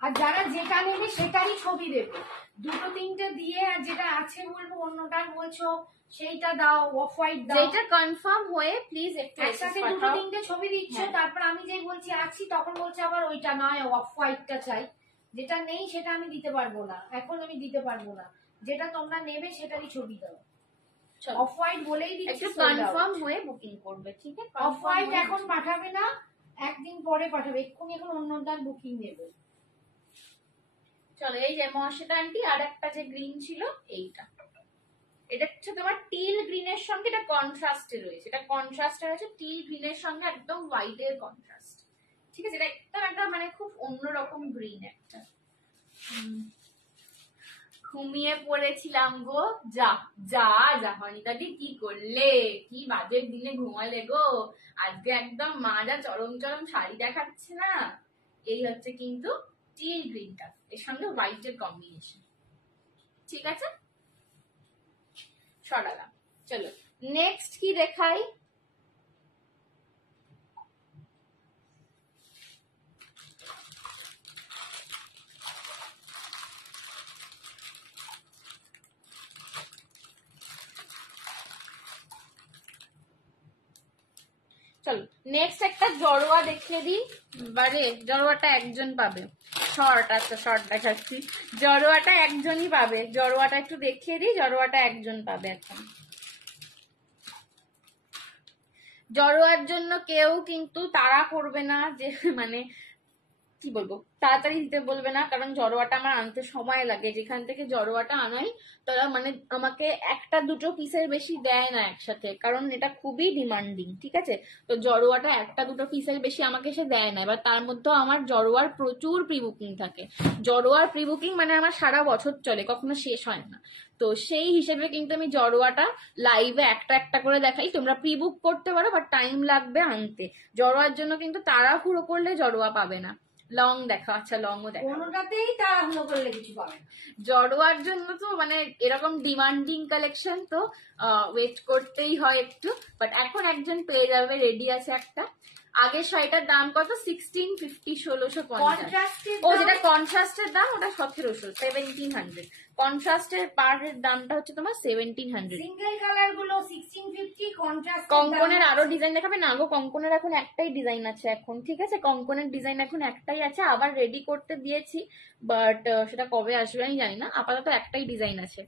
আর যারা যেটা নেবে সেটারই ছবি দেবে, দুটো তিনটে দিয়ে, আর যেটা আছে বলবো অন্যটা বলছো সেইটা দাও, অফ হোয়াইট দাও। যেটা কনফার্ম হয়ে প্লিজ একটু একসাথে দুটো তিনটে ছবি দিচ্ছ, তারপর আমি যেই বলছি আছি তখন বলছে আবার ওইটা নয়, অফ হোয়াইটটা চাই। যেটা নেই সেটা আমি দিতে পারবো না, এখন আমি দিতে পারবো না। যেটা তোমরা নেবে সেটারই ছবি দাও। অফ হোয়াইট বলেই দিচ্ছি, একটু কনফার্ম হয়ে বুকিং করবে, ঠিক আছে? অফ হোয়াইট এখন পাঠাবে না, একদিন পরে পাঠাবে, এক্ষুনি এখন অন্যটার বুকিং নেবে। চলো এই যে মহাশ্বেতা আন্টি, আর একটা যে গ্রিন ছিল এইটা, এটা হচ্ছে তোমার টিল গ্রিনের সঙ্গে, এটা কন্ট্রাস্টে রয়েছে, এটা কন্ট্রাস্টে রয়েছে টিল গ্রিনের সঙ্গে একদম হোয়াইটের কন্ট্রাস্ট, ঠিক আছে, এটা একদম একটা মানে খুব অন্যরকম গ্রিন একটা। ঘুমিয়ে পড়েছিলাম গো, যা যা যা অনিতাদি কি করলে, কি বাজের দিনে ঘুমালে গো আজকে, একদম মা যা চরম চরম শাড়ি দেখাচ্ছে না। এই হচ্ছে কিন্তু টিল গ্রিনটা, এর সঙ্গে হোয়াইটের কম্বিনেশন। ঠিক আছে, সরালাম। চলো নেক্সট কি দেখাই। চলো নেক্সট একটা জড়োয়া দেখিয়ে দিই। বারে জড়োয়াটা একজন পাবে, শর্ট, আচ্ছা শর্ট দেখাচ্ছি। জড়োয়াটা একজনই পাবে, জড়োয়াটা একটু দেখিয়ে দিই। জড়োয়াটা একজন পাবে এখন। জড়োয়ার জন্য কেউ কিন্তু তাড়া করবে না, যে মানে কি বলবো, তাড়াতাড়ি দিতে বলবে না, কারণ জড়োয়াটা আমার আনতে সময় লাগে। যেখান থেকে জড়োয়াটা আনাই তারা মানে আমাকে একটা দুটো পিসের বেশি দেয় না একসাথে, কারণ এটা খুবই ডিমান্ডিং। ঠিক আছে, তো জড়োয়াটা একটা দুটো পিসের বেশি আমাকে সে দেয় না। এবার তার মধ্যেও আমার জড়োয়ার প্রচুর প্রি বুকিং থাকে। জড়োয়ার প্রি বুকিং মানে আমার সারা বছর চলে, কখনো শেষ হয় না। তো সেই হিসেবে কিন্তু আমি জড়োয়াটা লাইভে একটা একটা করে দেখাই। তোমরা প্রি বুক করতে পারো, বাট টাইম লাগবে আনতে। জড়োয়ার জন্য কিন্তু তাড়াহুড়ো করলে জড়োয়া পাবে না। লং দেখা, আচ্ছা লংও দেখা, কোনোটাতেই তাড়াহুড়ো করলে কিছু পাবে না। জড়োয়ার জন্য তো মানে এরকম ডিমান্ডিং কালেকশন তো ওয়েট করতেই হয় একটু। বাট এখন একজন পেয়ে যাবে, রেডি আছে একটা। আগের শাড়িটার দাম কত? 1650, 1650। ও যেটা কন্ট্রাস্টের দাম ওটা 1700, 1700। কন্ট্রাস্টের পারের দামটা হচ্ছে তোমার 1700। সিঙ্গেল কালার গুলো 1650, কন্ট্রাস্ট। কঙ্কনের আরো ডিজাইন দেখাবে না গো? কঙ্কনের এখন একটাই ডিজাইন আছে এখন। ঠিক আছে, কঙ্কনের ডিজাইন এখন একটাই আছে, আবার রেডি করতে দিয়েছি, বাট সেটা কবে আসবে আমি জানি না। আপাতত একটাই ডিজাইন আছে।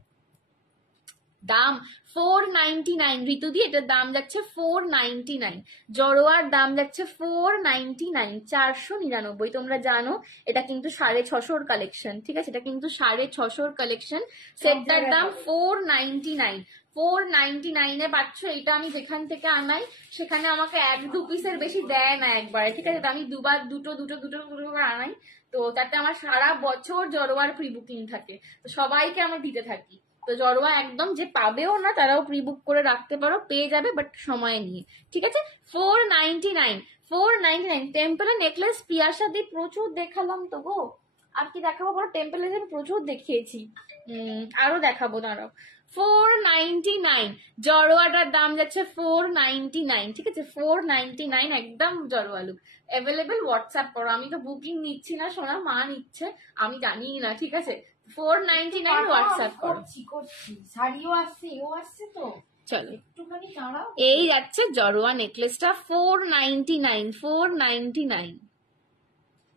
দাম 499 ঋতুদি, এটার দাম যাচ্ছে 499। জড়োয়ার দাম যাচ্ছে 499, 499। তোমরা জানো এটা কিন্তু 650 কালেকশন। ঠিক আছে, এটা কিন্তু 650 কালেকশন। সেটটার দাম 499। 499 এ পাচ্ছ। এটা আমি যেখান থেকে আনাই সেখানে আমাকে এক দু পিসের বেশি দেয় না একবারে। ঠিক আছে, তো আমি দুবার দুটো দুটো দুটো দুটো করে আনাই, তো তাতে আমার সারা বছর জড়োয়ার প্রি বুকিং থাকে, তো সবাইকে আমি দিতে থাকি। তো জড়োয়া একদম যে পাবেও না তারাও প্রি বুক করে রাখতে পারো, পেয়ে যাবে বাট সময় নিয়ে। ঠিক আছে, 499, 499। টেম্পলের নেকলেস পিয়াসা দিয়ে প্রচুর দেখালাম তো গো, আর কি দেখাবো বলো? টেম্পলের আমি প্রচুর দেখিয়েছি, আরো দেখাবো দাঁড়াও। 499 জড়োয়াটার দাম যাচ্ছে 499। ঠিক আছে, 499 একদম জড়োয়া লুক। অ্যাভেলেবেল হোয়াটসঅ্যাপ করো। আমি তো বুকিং নিচ্ছি না সোনা, মা নিচ্ছে, আমি জানি না। ঠিক আছে, 499 হোয়াটসঅ্যাপ করো। করছি শাড়িও আসছে, এও আসছে, তো চলো একটুখানি দাঁড়াও। এই যাচ্ছে জড়োয়া নেকলেসটা 499, 499।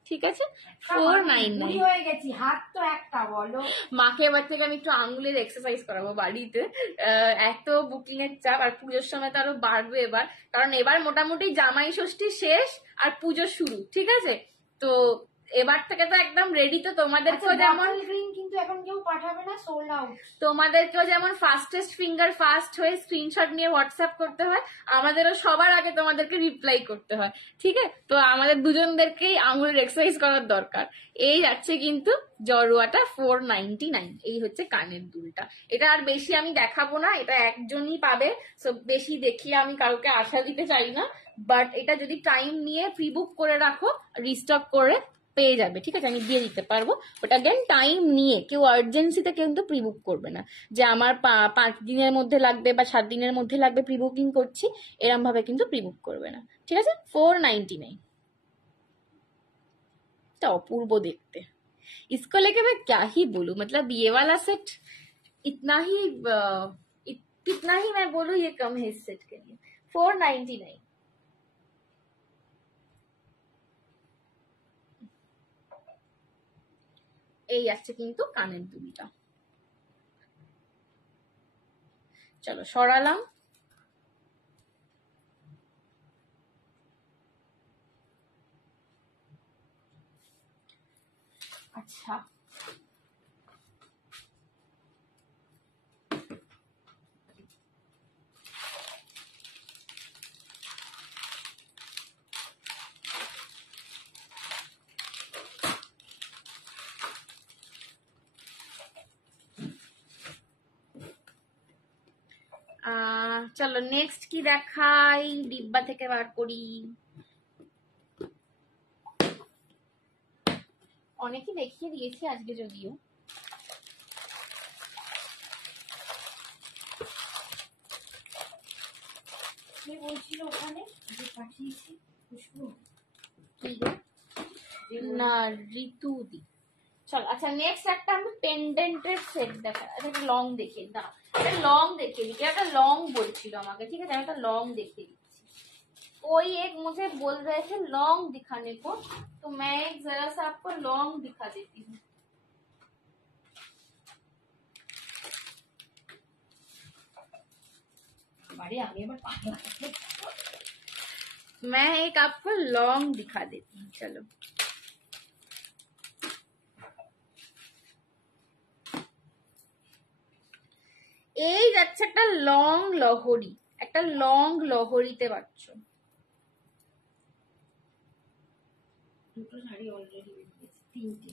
ঠিক আছে, 499 হয়ে গেছি, হাত তো একটা বলো। মাকে এবার থেকে আমি একটু আঙুলের এক্সারসাইজ করাবো বাড়িতে। এত বুকিং এর চাপ, আর পুজোর সময় তো আরো বাড়বে এবার, কারণ এবার মোটামুটি জামাই ষষ্ঠী শেষ আর পুজো শুরু। ঠিক আছে, তো এবার থেকে তো একদম রেডি। তো তোমাদেরকেও যেমন গ্রিন কিন্তু এখন কেউ পাঠাবে না, সোল্ড আউট। তোমাদেরকেও যেমন ফাস্টেস্ট ফিঙ্গার ফাস্ট হয়ে স্ক্রিনশট নিয়ে হোয়াটসঅ্যাপ করতে হয়, আমাদেরও সবার আগে তোমাদেরকে রিপ্লাই করতে হয়। ঠিক আছে, তো আমাদের দুজনদেরকেই আঙুলের এক্সারসাইজ করার দরকার। এই যাচ্ছে কিন্তু জড়োয়াটা 499। এই হচ্ছে কানের দুলটা। এটা আর বেশি আমি দেখাবো না, এটা একজনই পাবে, সো বেশি দেখিয়ে আমি কাউকে আশা দিতে চাই না। বাট এটা যদি টাইম নিয়ে প্রি বুক করে রাখো, রিস্টক করে পেয়ে যাবে। ঠিক আছে, আমি দিয়ে দিতে পারবো। ওটা দেন টাইম নিয়ে, কেউ আর্জেন্সিতে কিন্তু প্রি বুক করবে না, যে আমার 5 দিনের মধ্যে লাগবে বা 7 দিনের মধ্যে লাগবে, প্রি বুকিং করছি, এরম ভাবে কিন্তু প্রি বুক করবে না। ঠিক আছে, 499। এটা অপূর্ব দেখতে। इसको लेके मैं क्या ही बोलूं, मतलब ये वाला सेट इतना ही कितना ही मैं बोलूं, ये कम है इस सेट के लिए। 499। এই আছে কিন্তু কানের দুলটা। চলো সরালাম। আচ্ছা, চলো নেক্সট কি দেখাই, ডিব্বা থেকে বার করি। অনেকে দেখিয়ে দিয়েছি আজকে যদিও। বলছিল ওখানে যে পাঠিয়েছি খুশবু না ঋতু দি। চল আচ্ছা নেক্সট একটা আমি পেন্ডেন্টের সেট দেখা, একটা লং দেখে দাও, একটা লং দেখে দিই, একটা লং বলছিল আমাকে, ঠিক আছে আমি একটা লং দেখে দিচ্ছি। कोई एक मुझे बोल रहे थे लॉन्ग दिखाने को, तो मैं एक जरा सा आपको लॉन्ग दिखा देती हूँ। मैं एक आपको लॉन्ग दिखा देती हूँ। चलो এই যাচ্ছে একটা লং লহরি, একটা লং লহরিতে পাচ্ছ। দুটো শাড়ি অলরেডি তিনটে।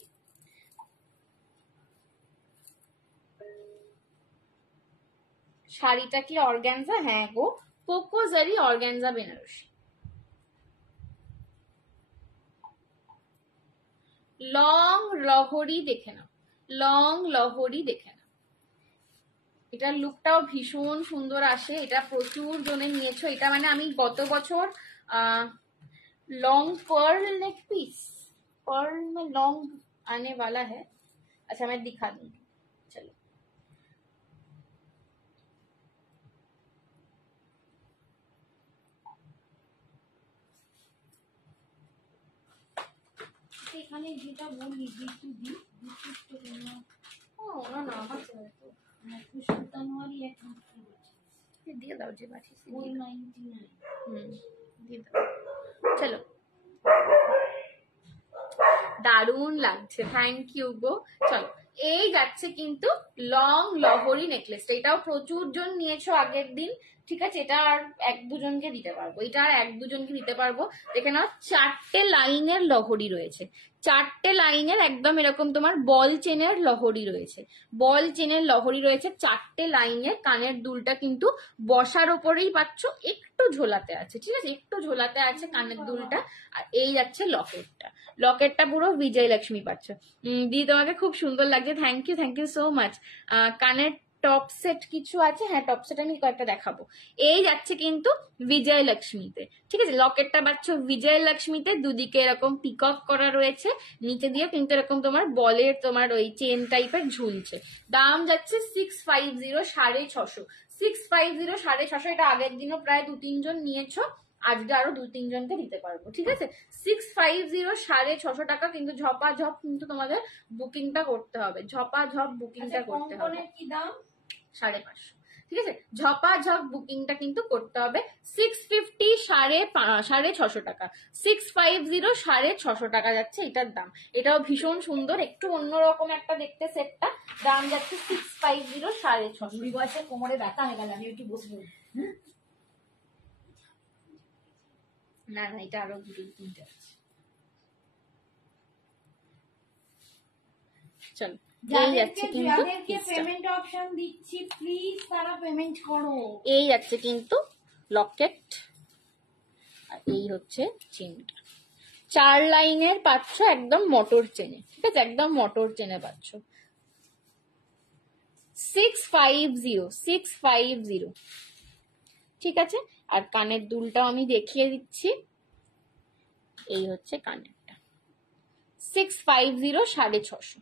শাড়িটা কি অর্গানজা? হ্যাঁ গো, কোকো জারি অর্গানজা বেনারসি। লং লহরি দেখে নাও, লং লহরি দেখে নাও। এটার লুকটাও ভীষণ সুন্দর আসে, এটা প্রচুর জনে নিয়েছো। এটা মানে আমি গত বছর long pearl neck piece, pearl में लॉन्ग आने वाला है। अच्छा मैं दिखा दूंगी, चलो এখানে যেটা বললি বিটু দি বিটু তো ও না না আমার চাই তো খুশবু তানোয়ারি এক দিয়ে দাও যে বাটি 499 দিয়ে দাও। চলো দারুণ লাগছে, থ্যাংক ইউ গো। চলো এই যাচ্ছে কিন্তু লং লহরি নেকলেস, এটাও প্রচুর জন নিয়েছো আগের দিন, ঠিক আছে। এটা আর এক দুজনকে দিতে পারবো, এটা আর এক দুজনকে দিতে পারবো। দেখে নাও 4টে লাইনের লহরি রয়েছে, 4টে লাইনের একদম এরকম তোমার বল চেনের লহরি রয়েছে, বল চেনের লহরি রয়েছে 4টে লাইনের। কানের দুলটা কিন্তু বসার ওপরেই পাচ্ছ, একটু ঝোলাতে আছে, ঠিক আছে, একটু ঝোলাতে আছে কানের দুলটা। আর এই যাচ্ছে লকেটটা, লকেটটা পুরো বিজয় লক্ষ্মী পাচ্ছ। দি তোমাকে খুব সুন্দর লাগছে, থ্যাংক ইউ সো মাচ। কানের টপ সেট কিছু আছে, হ্যাঁ টপ সেট আমি কয়েকটা দেখাবো। এই যাচ্ছে কিন্তু বিজয় লক্ষ্মীতে, ঠিক আছে। লকেটটা পাচ্ছ বিজয় লক্ষ্মীতে, দুদিকে এরকম পিকক করা রয়েছে, নিচে দিয়ে কিন্তু এরকম তোমার বলের তোমার ওই চেন টাইপের ঝুলছে। দাম যাচ্ছে 650, 650, 650, 650। এটা আগের দিনও প্রায় 2-3 জন নিয়েছো, আজকে আরো 2-3 জনকে দিতে পারবো, ঠিক আছে। 650, 650 টাকা। কিন্তু ঝপাঝপ কিন্তু তোমাদের বুকিংটা করতে হবে, ঝপাঝপ বুকিংটা করতে হবে। কি দাম? 550, ঠিক আছে। ঝপাঝপ বুকিংটা কিন্তু করতে হবে। 650, 650 টাকা, 650, 650 টাকা যাচ্ছে এটার দাম। এটাও ভীষণ সুন্দর, একটু অন্যরকম একটা দেখতে সেটটা। দাম যাচ্ছে 650, 650। বয়সে কোমরে ব্যথা হয়ে গেল, আমি একটু বসে না না এটা আরো 2-3টে আছে। চল যাদেরকে পেমেন্ট অপশন দিচ্ছি প্লিজ তারা পেমেন্ট করো। এই যাচ্ছে কিন্তু লকেট, আর এই হচ্ছে চেনটা। 4 লাইনের পাচ্ছ একদম মোটর চেনে, ঠিক আছে, একদম মোটর চেনে পাচ্ছ। 650, 650, ঠিক আছে। আর কানের দুলটাও আমি দেখিয়ে দিচ্ছি, এই হচ্ছে কানেরটা। 650, 650।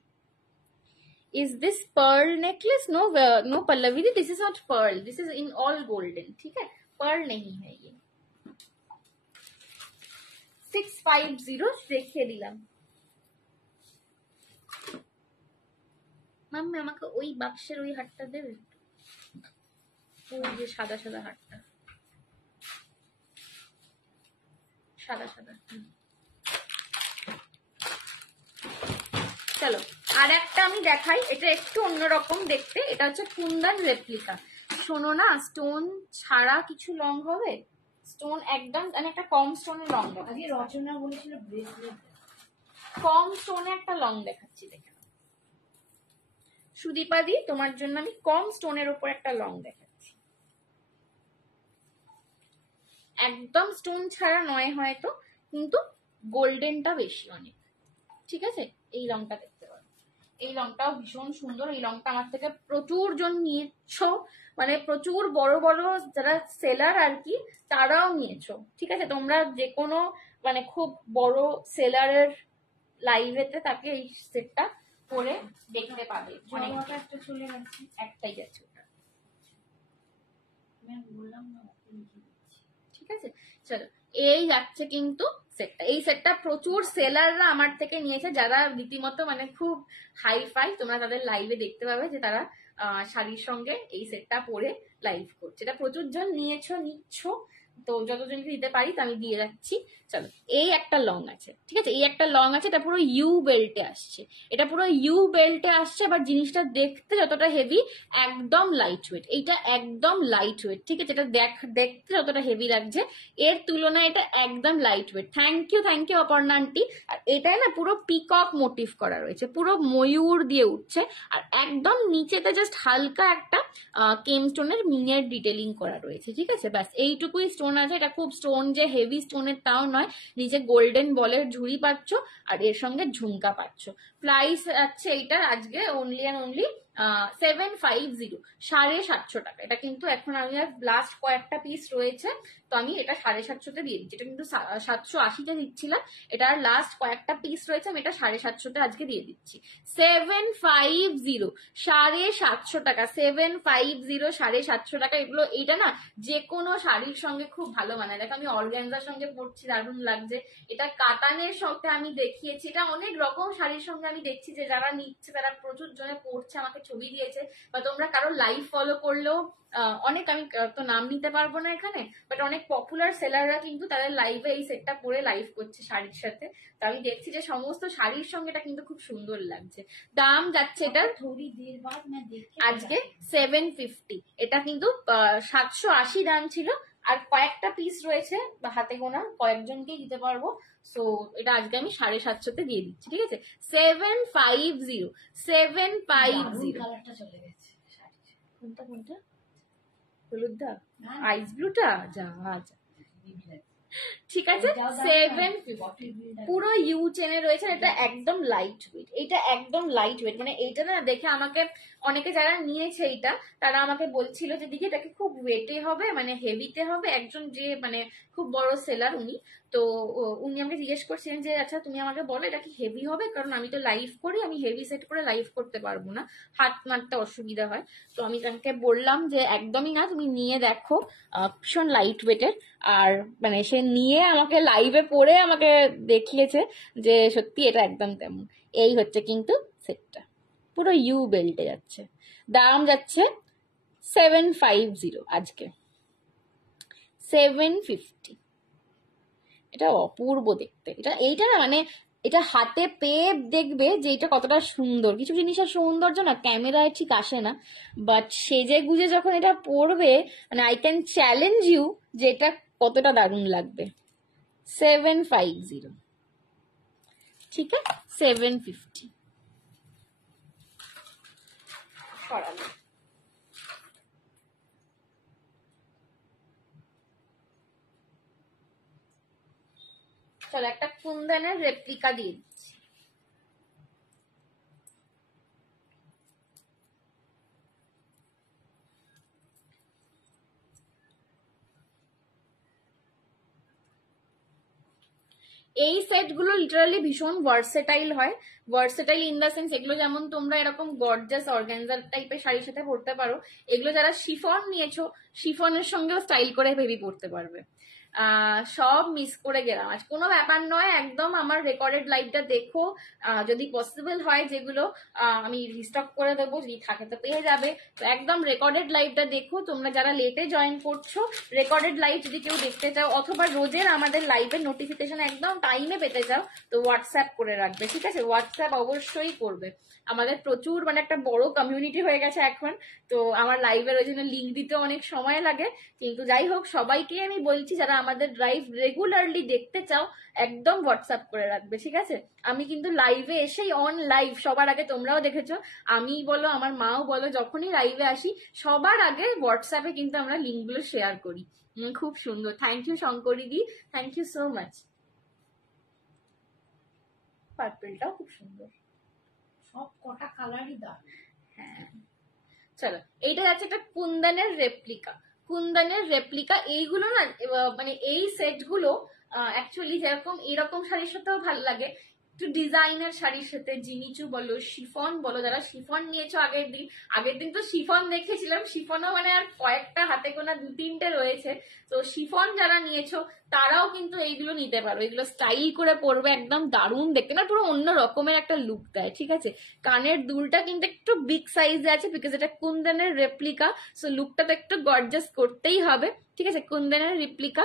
Is this pearl necklace? No, no Pallavi, this is not pearl. This is in all golden. ठीक है, pearl नहीं है ये। 650 দেখিয়ে দিলাম। মাম্মি আমাকে ওই বাক্সের ওই হাটটা দেবে, ওই যে সাদা সাদা হাটটা, সাদা সাদা। চলো আর একটা আমি দেখাই, এটা একটু অন্যরকম দেখতে। এটা হচ্ছে কুন্দন রেপ্লিকা। শোনো না, স্টোন ছাড়া কিছু লং হবে, স্টোন একদম মানে একটা কম স্টোনের লং দেখাচ্ছি। আজকে রচনা বলেছিল ব্রেসলেট, কম স্টোনে একটা লং দেখাচ্ছি, দেখে সুদীপাদি তোমার জন্য আমি কম স্টোনের উপর একটা লং দেখাচ্ছি। একদম স্টোন ছাড়া নয় হয়তো, কিন্তু গোল্ডেনটা বেশি অনেক। ঠিক আছে, এই রংটা দেখতে পারো, এই রংটাও ভীষণ সুন্দর। এই রংটা আমার থেকে প্রচুর জন নিয়েছো, মানে প্রচুর বড় বড় যারা সেলার আর কি তারাও নিয়েছো। ঠিক আছে, তোমরা যে কোনো মানে খুব বড় সেলারের লাইভেতে তাকে এই সেটটা পরে দেখতে পাবে। জমাটা একটা চলে গেছে, একটাই গেছে ওটা। আমি বললাম না ওকে লিখে দিচ্ছি। ঠিক আছে, চলো এই যাচ্ছে কিন্তু সেটটা। এই সেটটা প্রচুর সেলাররা আমার থেকে নিয়েছে, যারা রীতিমতো মানে খুব হাই ফাই। তোমরা তাদের লাইভে দেখতে পাবে যে তারা শাড়ির সঙ্গে এই সেটটা পরে লাইভ করছে। এটা প্রচুর জন নিচ্ছ, তো যতজনকে দিতে পারি তো আমি দিয়ে যাচ্ছি। চলো, এই একটা লং আছে, ঠিক আছে, এই একটা লং আছে, এটা পুরো ইউ বেল্টে আসছে, এটা পুরো ইউ বেল্টে আসছে। আবার জিনিসটা দেখতে যতটা হেভি, একদম লাইট ওয়েট, এইটা একদম লাইট ওয়েট। ঠিক আছে, এটা দেখতে যতটা হেভি লাগছে এর তুলনায় এটা একদম light weight. Thank you Aparna aunty. আর এটাই না পুরো পিকক মোটিভ করা রয়েছে, পুরো ময়ূর দিয়ে উঠছে, আর একদম নিচেতে জাস্ট হালকা একটা কেম স্টোনের মিনের ডিটেলিং করা রয়েছে। ঠিক আছে, ব্যাস এইটুকুই স্টোন আছে। এটা খুব স্টোন যে হেভি স্টোনের তাও নয়, নিচে গোল্ডেন বলের ঝুড়ি পাচ্ছ আর এর সঙ্গে ঝুমকা পাচ্ছ। প্রাইস আছে এইটার আজকে অনলি অ্যান্ড অনলি 750, 750 টাকা। এটা কিন্তু এখন আমি আর লাস্ট কয়েকটা পিস রয়েছে, তো আমি এটা 750-তে দিয়ে দিচ্ছি। এটা কিন্তু 780-তে দিচ্ছিলাম, এটা আর লাস্ট কয়েকটা পিস রয়েছে, আমি এটা 750-তে আজকে দিয়ে দিচ্ছি। 750, 750 টাকা, 750, 750 টাকা। এগুলো এইটা না যে কোনো শাড়ির সঙ্গে খুব ভালো মানায়। দেখো আমি অর্গানজার সঙ্গে পরছি, দারুণ লাগছে। এটা কাতানের সঙ্গে আমি দেখিয়েছি, এটা অনেক রকম শাড়ির সঙ্গে আমি দেখছি যে যারা নিচ্ছে তারা প্রচুর জনে পরছে, আমাকে ছবি দিয়েছে। বা তোমরা কারো লাইভ ফলো করলেও অনেক, আমি তো নাম নিতে পারবো না এখানে, বাট অনেক পপুলার সেলাররা কিন্তু তাদের লাইভে এই সেটটা পরে লাইভ করছে শাড়ির সাথে। তো আমি দেখছি যে সমস্ত শাড়ির সঙ্গে এটা কিন্তু খুব সুন্দর লাগছে। দাম যাচ্ছে এটার আজকে 750। এটা কিন্তু 780 দাম ছিল, আর কয়েকটা পিস রয়েছে হাতে গোনা, কয়েকজনকেই দিতে পারবো। সো এটা আজকে আমি 750-তে দিয়ে দিচ্ছি। ঠিক আছে, 750, 750। কালারটা চলে গেছে। কোনটা কোনটা? হলুদটা, আইস ব্লুটা, যা আচ্ছা ঠিক আছে। 750 পুরো ইউ চেনে রয়েছে। এটা একদম লাইট ওয়েট, এটা একদম লাইট ওয়েট। মানে এইটা না দেখে আমাকে অনেকে যারা নিয়েছে এইটা তারা আমাকে বলছিল যে দিদি এটাকে খুব ওয়েটে হবে, মানে হেভিতে হবে। একজন যে মানে খুব বড় সেলার উনি, তো উনি আমাকে জিজ্ঞেস করছিলেন যে আচ্ছা তুমি আমাকে বলো এটা কি হেভি হবে, কারণ আমি তো লাইভ করি, আমি হেভি সেট করে লাইভ করতে পারবো না, হাত মারতে অসুবিধা হয়। তো আমি তাকে বললাম যে একদমই না, তুমি নিয়ে দেখো, ভীষণ লাইট ওয়েটের। আর মানে সে নিয়ে আমাকে লাইভে পরে আমাকে দেখিয়েছে যে সত্যি এটা একদম তেমন। এই হচ্ছে কিন্তু সেটটা, পুরো ইউ বেল্টে যাচ্ছে। দাম যাচ্ছে 750 আজকে, 750। এটা অপূর্ব দেখতে। এইটা না মানে এটা হাতে পেয়ে দেখবে যে এটা কতটা সুন্দর। কিছু জিনিসের সৌন্দর্য না ক্যামেরায় ঠিক আসে না, বাট সেজে গুজে যখন এটা পরবে, মানে আই ক্যান চ্যালেঞ্জ ইউ যে এটা কতটা দারুণ লাগবে। 750, ঠিক আছে, 750 করালো। চলো একটা কুন্দনের রেপ্লিকা দিয়ে দিচ্ছি। এই সেটগুলো লিটারালি ভীষণ ভার্সেটাইল হয়। ভার্সেটাইল ইন দ্য সেন্স এগুলো যেমন তোমরা এরকম গর্জাস অর্গানজার টাইপের শাড়ির সাথে পরতে পারো, এগুলো যারা শিফন নিয়েছো শিফনের সঙ্গেও স্টাইল করে ভেবি পরতে পারবে। সব মিস করে গেলাম আজ, কোনো ব্যাপার নয়, একদম আমার রেকর্ডেড লাইভটা দেখো। যদি পসিবল হয় যেগুলো আমি রিস্টক করে দেবো, যদি থাকে তো পেয়ে যাবে। তো একদম রেকর্ডেড লাইভটা দেখো। তোমরা যারা লেটে জয়েন করছো, রেকর্ডেড লাইভ যদি কেউ দেখতে চাও অথবা রোজের আমাদের লাইভের নোটিফিকেশন একদম টাইমে পেতে চাও, তো হোয়াটসঅ্যাপ করে রাখবে। ঠিক আছে, হোয়াটসঅ্যাপ অবশ্যই করবে। আমাদের প্রচুর মানে একটা বড় কমিউনিটি হয়ে গেছে এখন, তো আমার লাইভের ওই জন্য লিঙ্ক দিতে অনেক সময় লাগে। কিন্তু যাই হোক, সবাইকে আমি বলছি যারা আমাদের লাইভ রেগুলারলি দেখতে চাও একদম হোয়াটসঅ্যাপ করে রাখবে, ঠিক আছে? আমি কিন্তু লাইভে এসেই অন লাইভ সবার আগে, তোমরাও দেখেছো, আমি বলো আমার মাও বলো, যখনই লাইভে আসি সবার আগে হোয়াটসঅ্যাপে কিন্তু আমরা লিঙ্কগুলো শেয়ার করি। খুব সুন্দর, থ্যাংক ইউ শঙ্করীদি, থ্যাংক ইউ সো মাচ। পার্পলটাও খুব সুন্দর, সব কটা কালারই দাও। হ্যাঁ চলো, এইটা যাচ্ছে একটা কুন্দনের রেপ্লিকা। কুন্দনের রেপ্লিকা এইগুলো না মানে এই সেট গুলো অ্যাকচুয়ালি যেরকম এরকম শাড়ির সাথেও ভালো লাগে, একটু ডিজাইনার শাড়ির সাথে, জিনিচু বলো শিফন বলো, যারা শিফন নিয়েছো আগের দিন তো শিফন দেখেছিলাম, শিফনও মানে আর কয়েকটা হাতে গোনা 2-3টে রয়েছে, তো শিফন যারা নিয়েছো তারাও কিন্তু এইগুলো নিতে পারো। এগুলো স্টাইল করে পরবে, একদম দারুণ দেখতে, না পুরো অন্য রকমের একটা লুক দেয়, ঠিক আছে? কানের দুলটা কিন্তু একটু বিগ সাইজে আছে বিকজ এটা কুন্দনের রেপ্লিকা, সো লুকটা তো একটু গর্জাস করতেই হবে, ঠিক আছে? কুন্দনের রেপ্লিকা।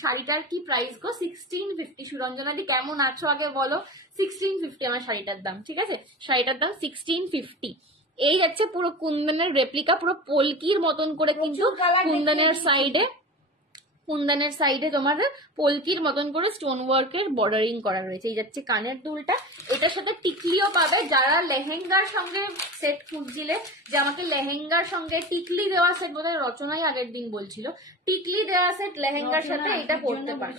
শাড়িটার কি প্রাইস গো? 1650। সুরঞ্জনা দি কেমন আছো আগে বলো। 1650 আমার শাড়িটার দাম, ঠিক আছে? শাড়িটার দাম 1650। এই যাচ্ছে পুরো কুন্দনের রেপ্লিকা, পুরো পলকির মতন করে কিন্তু কুন্দনের সাইডে তোমার পলকির মতন করে স্টোন ওয়ার্কের বর্ডারিং করা রয়েছে। এই যাচ্ছে কানের দুলটা, এটার সাথে টিকলিও পাবে। যারা লেহেঙ্গার সঙ্গে সেট খুঁজছিলে যে আমাকে লেহেঙ্গার সঙ্গে টিকলি দেওয়া সেট, বোধহয় রচনাই আগের দিন বলছিল, টিকলি দেওয়া সেট লেহেঙ্গার সাথে এটা পরতে পারো,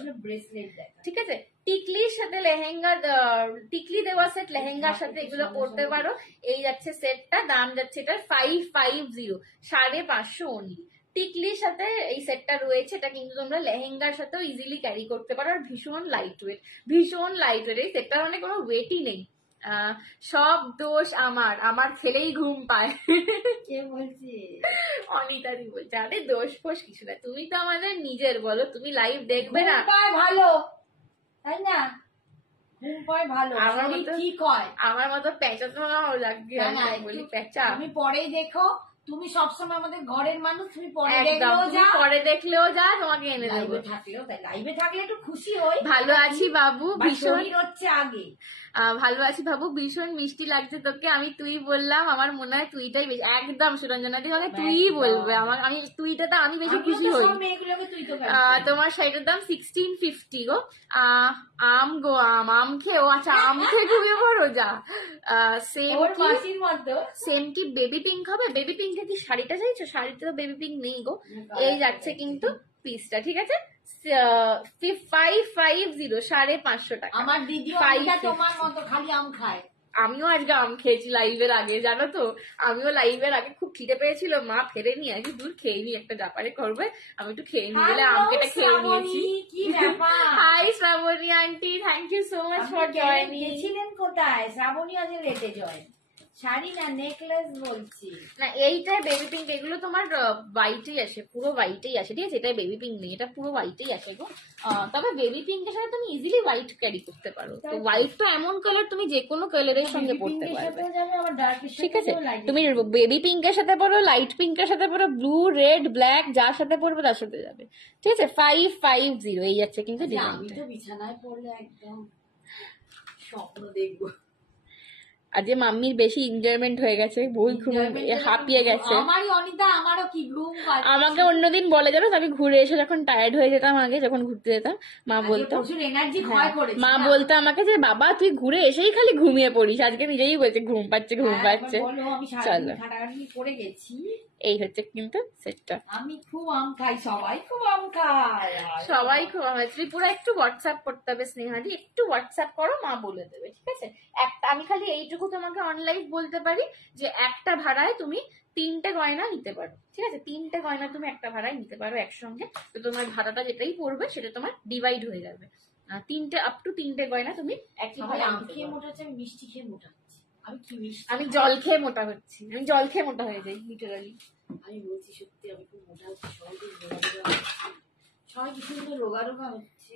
ঠিক আছে? টিকলির সাথে লেহেঙ্গা, টিকলি দেওয়া সেট লেহেঙ্গার সাথে এগুলো পরতে পারো। এই যাচ্ছে সেটটা, দাম যাচ্ছে এটার 550, 550 অনলি। টিকলির সাথে এই সেটটা রয়েছে, এটা কিন্তু তোমরা লেহেঙ্গার সাথেও ইজিলি ক্যারি করতে পারো, আর ভীষণ লাইট ওয়েট, ভীষণ লাইট ওয়েট। এই সেটটার মানে কোনো ওয়েটই নেই। সব দোষ আমার খেলেই ঘুম পায়। কে বলছে? অনিতাদি বলছে। আরে দোষ ফোষ কিছু না, তুমি তো আমাদের নিজের, বলো তুমি লাইভ দেখবে না? ভালো তাই না, ঘুম পায় ভালো, আমার মতো ঠিক হয়। আমার মতো প্যাঁচা তো লাগবে, বলি প্যাঁচা। তুমি পরেই দেখো, তুমি সবসময় আমাদের ঘরের মানুষ, তুমি পরে দেখলেও যা, তোমাকে এনে দেবো। লাইভে থাকলে একটু খুশি হই। ভালো আছি বাবু, ভীষণ হচ্ছে আগে। ভালো আছি বাবু, ভীষণ মিষ্টি লাগছে তোকে। আমি তুই বললাম, আমার মনে হয় তুইটাই বেশি, একদম সুরঞ্জনা দি মানে তুই বলবে, আমি তুইটাতে আমি বেশি খুশি হই। তোমার শাড়িটার দাম 1650 গো। আম গো, আম খেয়ে, আচ্ছা আম খেয়ে ঘুমিয়ে পড়ো যা। সেম কি বেবি পিঙ্ক হবে? বেবি পিঙ্কে কি শাড়িটা চাইছো? শাড়িতে তো বেবি পিঙ্ক নেই গো। এই যাচ্ছে কিন্তু পিসটা, ঠিক আছে? 550, 550 টাকা। আমার দিদি তোমার মতো খালি আম খায়। আমিও আজকে আম খেয়েছি লাইভের আগে, জানো তো? আমিও লাইভের আগে খুব খিদে পেয়েছিল, মা ফেরে নিয়ে আজকে দূর খেয়ে নি, একটা ব্যাপারে করবে, আমি একটু খেয়ে নিয়ে গেলে আম কেটে খেয়ে নিয়েছি। Hi Shrabani aunty, thank you so much for joining. গেছিলেন কোথায়? শ্রাবণী আজ লেটে জয়েন। শাড়ি না নেকলেস বলছি না, এইটাই বেবি পিঙ্ক, এগুলো তোমার হোয়াইটেই আসে, পুরো হোয়াইটেই আসে, ঠিক আছে? এটা বেবি পিঙ্ক নেই, এটা পুরো হোয়াইটেই আসে গো। তবে বেবি পিঙ্কের সাথে তুমি ইজিলি হোয়াইট ক্যারি করতে পারো, তো হোয়াইট তো এমন কালার তুমি যে কোনো কালারের সঙ্গে পরতে পারবে, ঠিক আছে? তুমি বেবি পিঙ্কের সাথে পরো, লাইট পিঙ্কের সাথে পরো, ব্লু, রেড, ব্ল্যাক, যার সাথে পরবে তার সাথে যাবে, ঠিক আছে? 550 এই যাচ্ছে কিন্তু। আমি তো বিছানায় পড়লে একদম স্বপ্ন দেখবো। আজকে মাম্মির বেশি এনজয়মেন্ট হয়ে গেছে, বই হাঁপিয়ে গেছে। আমারও কি ঘুম পাচ্ছে। আমাকে অন্যদিন বলে, জানো আমি ঘুরে এসে যখন টায়ার্ড হয়ে যেতাম, আগে যখন ঘুরতে যেতাম, মা বলতো আমাকে যে বাবা তুই ঘুরে এসেই খালি ঘুমিয়ে পড়িস, আজকে নিজেই বলছে ঘুম পাচ্ছে। চলো, পড়ে গেছি। এই হচ্ছে কিন্তু সেটটা। আমি খুব আম খাই, সবাই খুব আম খায়, সবাই খুব আম খায়। ত্রিপুরা একটু হোয়াটসঅ্যাপ করতে হবে, স্নেহাদি একটু হোয়াটসঅ্যাপ করো, মা বলে দেবে, ঠিক আছে? একটা আমি খালি এইটুকু তোমাকে অনলাইন বলতে পারি যে একটা ভাড়ায় তুমি 3টে গয়না নিতে পারো, ঠিক আছে? 3টে গয়না তুমি একটা ভাড়ায় নিতে পারো একসঙ্গে, তো তোমার ভাড়াটা যেটাই পড়বে সেটা তোমার ডিভাইড হয়ে যাবে। 3টে আপ টু 3টে গয়না তুমি একই ভাড়া। আম খেয়ে মোটা হচ্ছে, মিষ্টি খেয়ে মোটা হচ্ছে। আমি জল খেয়ে মোটা হচ্ছি, আমি জল খেয়ে মোটা হয়ে যাই লিটারালি। আমি বলছি সত্যি আমি খুব মোটা হচ্ছি, সবাই কিছু রোগা রোগা হচ্ছে।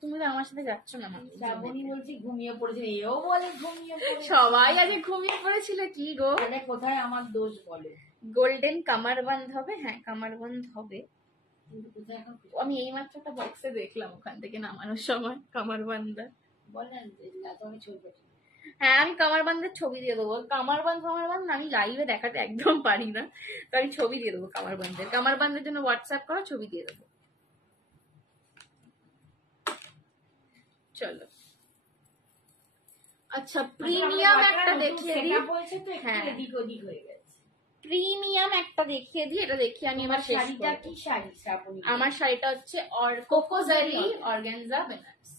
তুমি তো আমার সাথে যাচ্ছ না। শ্রাবণী বলছি ঘুমিয়ে পড়েছিল, এও বলে ঘুমিয়ে পড়েছিল। সবাই আজ ঘুমিয়ে পড়েছিল, কি গো? কোথায় আমার দোষ বলে? গোল্ডেন কামারবন্ধ হবে, হ্যাঁ কামারবন্ধ হবে, আমি এই মাত্র একটা বক্সে দেখলাম ওখান থেকে নামানোর সময় কামারবান্ধা। বলেন আমি ছবি, হ্যাঁ আমি কামারবান্ধের ছবি দিয়ে দেবো। কামারবান্ধ আমি লাইভে দেখাতে একদম পারি না, তো আমি ছবি দিয়ে দেবো কামারবান্ধের জন্য হোয়াটসঅ্যাপ করো, ছবি দিয়ে দেবো। চলো আচ্ছা প্রিমিয়াম একটা দেখিয়ে দিই। হ্যাঁ প্রিমিয়াম একটা দেখিয়ে দিই, এটা দেখিয়ে আমি আমার শাড়িটা কি শাড়ি শ্রাবণী? আমার শাড়িটা হচ্ছে কোকোজারি অর্গানজা বেনারস,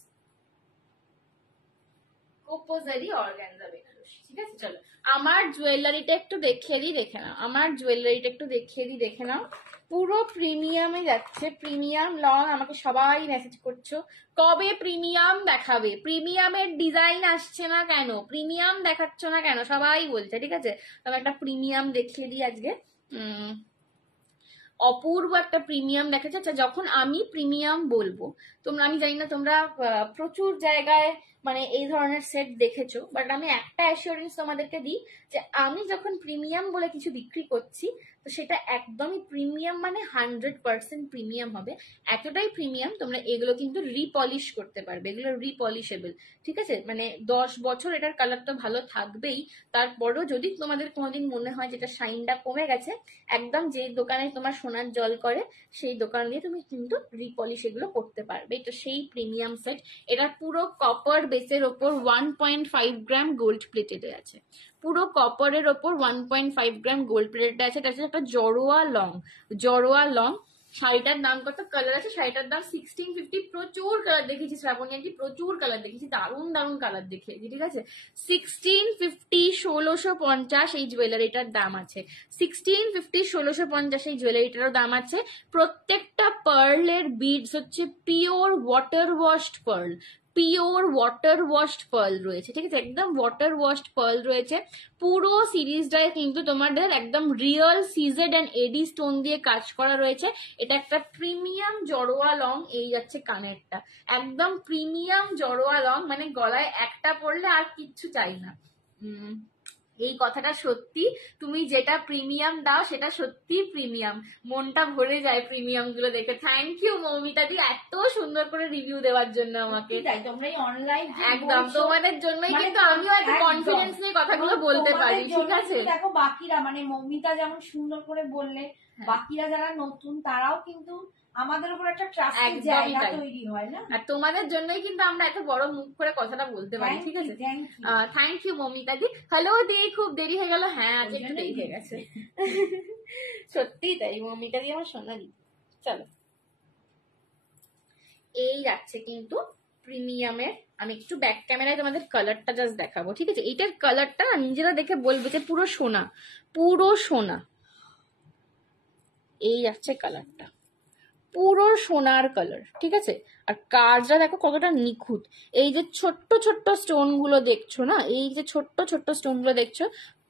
কোকোজারি অর্গানজা বেনারস। ঠিক আছে চলো আমার জুয়েলারিটা একটু দেখিয়ে দিই, দেখে নাও আমার জুয়েলারিটা একটু দেখিয়ে দিই, দেখে নাও। পুরো প্রিমিয়ামে যাচ্ছে, প্রিমিয়াম লং। আমাকে সবাই মেসেজ করছো কবে প্রিমিয়াম দেখাবে, প্রিমিয়ামের ডিজাইন আসছে না কেন, প্রিমিয়াম দেখাচ্ছ না কেন, সবাই বলছে। ঠিক আছে তবে একটা প্রিমিয়াম দেখিয়ে দিই আজকে। অপূর্ব একটা প্রিমিয়াম দেখাচ্ছে। আচ্ছা যখন আমি প্রিমিয়াম বলবো তোমরা, আমি জানি না তোমরা প্রচুর জায়গায় মানে এই ধরনের সেট দেখেছো, বাট আমি একটা অ্যাসিওরেন্স তোমাদেরকে দিই যে আমি যখন প্রিমিয়াম বলে কিছু বিক্রি করছি তো সেটা একদমই প্রিমিয়াম, মানে 100% প্রিমিয়াম হবে। এতটাই প্রিমিয়াম তোমরা এগুলো কিন্তু রিপলিশ করতে পারবে, এগুলো রিপলিশেবল। ঠিক আছে মানে 10 বছর এটার কালার তো ভালো থাকবেই, তারপরও যদি তোমাদের কোনোদিন মনে হয় যেটা শাইনটা কমে গেছে, একদম যে দোকানে তোমার সোনার জল করে সেই দোকান দিয়ে তুমি কিন্তু রিপলিশ এগুলো করতে পারবে। এটা সেই প্রিমিয়াম সেট। এটা পুরো কপার বেসের ওপর 1.5 গ্রাম গোল্ড প্লেটেড আছে, পুরো কপারের ওপর 1.5 গ্রাম গোল্ড প্লেটেড আছে। এটা হচ্ছে একটা জড়োয়া লং, জড়োয়া লং। শাড়িটার দাম কত, কালার আছে শাড়িটার দাম 1650। প্রচুর কালার দেখেছি শ্রাবণী আন্টি, প্রচুর কালার দেখেছি, দারুণ দারুণ কালার দেখেছি। ঠিক আছে 1650, 1650 এই জুয়েলারিটার দাম আছে। 1650, 1650 এই জুয়েলারিটারও দাম আছে। প্রত্যেকটা পার্লের বিডস হচ্ছে pure water washed pearl, pure water washed pearl রয়েছে। ঠিক আছে একদম ওয়াটার ওয়াশড পার্ল রয়েছে। পুরো সিরিজটায় কিন্তু তোমাদের একদম real CZ and eddy stone দিয়ে কাজ করা রয়েছে। এটা একটা প্রিমিয়াম জড়োয়া লং। এই যাচ্ছে কানেরটা, একদম প্রিমিয়াম জড়োয়া লং, মানে গলায় একটা পরলে আর কিচ্ছু চাই না। এই কথাটা সত্যি, তুমি যেটা প্রিমিয়াম দাও সেটা সত্যি প্রিমিয়াম, মনটা ভরে যায় প্রিমিয়াম গুলো দেখে। থ্যাংক ইউ মৌমিতা দি এত সুন্দর করে রিভিউ দেওয়ার জন্য আমাকে। তোমরা অনলাইন একদম তোমাদের জন্যই কিন্তু আমিও এত কনফিডেন্স নিয়ে কথাগুলো বলতে পারি। ঠিক আছে দেখো বাকিরা মানে মৌমিতা যেমন সুন্দর করে বললে, বাকিরা যারা নতুন তারাও কিন্তু আমাদের উপর একটা ট্রাস্টের জায়গা তৈরি হয় না, আর তোমাদের জন্যই কিন্তু আমরা এত বড় মুখ করে কথাটা বলতে পারি। ঠিক আছে থ্যাংক ইউ মৌমিতা দি। হ্যালো দি, খুব দেরি হয়ে গেল। হ্যাঁ আজ একটু দেরি হয়ে গেছে সত্যি তাই, মৌমিতা দি আমার সোনা দি। চলো এই যাচ্ছে কিন্তু প্রিমিয়ামের। আমি একটু ব্যাক ক্যামেরায় তোমাদের কালারটা জাস্ট দেখাবো। ঠিক আছে এইটার কালারটা নিজেরা দেখে বলবে যে পুরো সোনা, পুরো সোনা। এই যাচ্ছে কালারটা, পুরো সোনার কালার। ঠিক আছে আর কাজটা দেখো কতটা নিখুঁত। এই যে ছোট্ট ছোট্ট স্টোন গুলো দেখছো না, এই যে ছোট্ট ছোট্ট স্টোন গুলো দেখছো,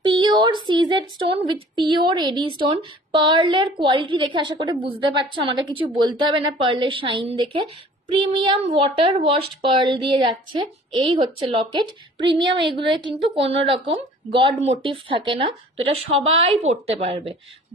pure CZ stone with pure AD stone. পার্লের কোয়ালিটি দেখে আশা করে বুঝতে পারছো, আমাকে কিছু বলতে হবে না পার্লের শাইন দেখে। প্রিমিয়াম ওয়াটার ওয়াশড পার্ল দিয়ে যাচ্ছে। এই হচ্ছে লকেট প্রিমিয়াম। এগুলোয় কিন্তু কোনো রকম গড মোটিভ থাকে না, তো এটা সবাই পড়তে পারবে।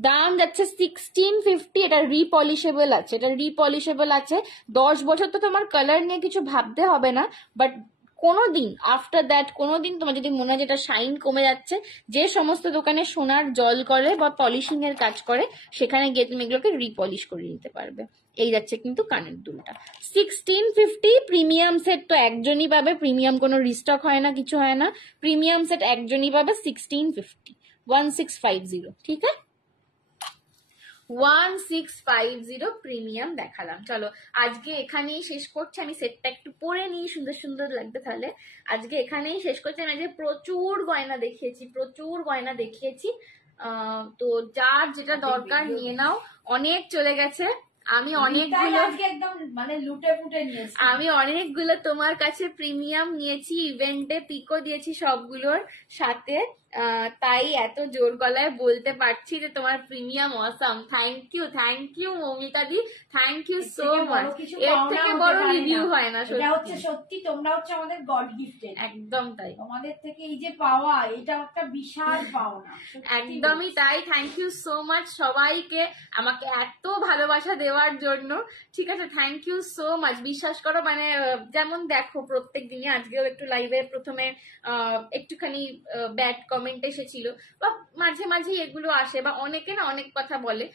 দাম যাচ্ছে 1650। এটা রিপলিশেবল আছে, এটা রিপলিশেবল আছে। 10 বছর তো তোমার কালার নিয়ে কিছু ভাবতে হবে না, বাট কোনোদিন আফটার দ্যাট কোনোদিন তোমার যদি মনে হয় যেটা শাইন কমে যাচ্ছে, যে সমস্ত দোকানে সোনার জল করে বা পলিশিং এর কাজ করে সেখানে গিয়ে তুমি এগুলোকে রিপলিশ করে নিতে পারবে। এই যাচ্ছে কিন্তু কানের দুলটা 1650। প্রিমিয়াম সেট তো একজনই পাবে, প্রিমিয়াম কোনো রিস্টক হয় না, কিছু হয় না। প্রিমিয়াম সেট একজনই পাবে 1650, 1650। ঠিক আছে 1650 প্রিমিয়াম দেখালাম। চলো আজকে এখানেই শেষ করছি। আমি সেটটা একটু পরে নিই, সুন্দর সুন্দর লাগবে তাহলে। আজকে এখানেই শেষ করছি। আমি আজকে প্রচুর গয়না দেখিয়েছি, প্রচুর গয়না দেখিয়েছি। তো যার যেটা দরকার নিয়ে নাও, অনেক চলে গেছে। আমি অনেকগুলো একদম মানে লুটে ফুটে নিয়েছি, আমি অনেকগুলো তোমার কাছে প্রিমিয়াম নিয়েছি, ইভেন্টে পিকও দিয়েছি সবগুলোর সাথে। তাই এত জোর গলায় বলতে পারছি যে তোমার premium awesome. Thank you Moumita di, thank you so much. এর থেকে বড় রিভিউ হয় না সত্যি। তোমরা হচ্ছে আমাদের গড গিফটেড, একদম তাই। তোমাদের থেকে এই যে পাওয়া, এটা একটা বিশাল পাওনা, একদমই তাই। থ্যাংক ইউ সো মাচ সবাইকে আমাকে এত ভালোবাসা দেওয়ার জন্য। ঠিক আছে থ্যাংক ইউ সো মাচ। বিশ্বাস করো মানে যেমন দেখো প্রত্যেক দিনই, আজকেও একটু লাইভে প্রথমে একটুখানি ব্যাড কমেন্ট এসেছিল, বা মাঝে মাঝে এগুলো আসে, বা অনেকে না অনেক কথা বলে।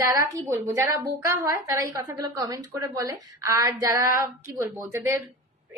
যারা কি বলবো, যারা বোকা হয় তারা এই কথাগুলো কমেন্ট করে বলে, আর যারা কি বলবো যাদের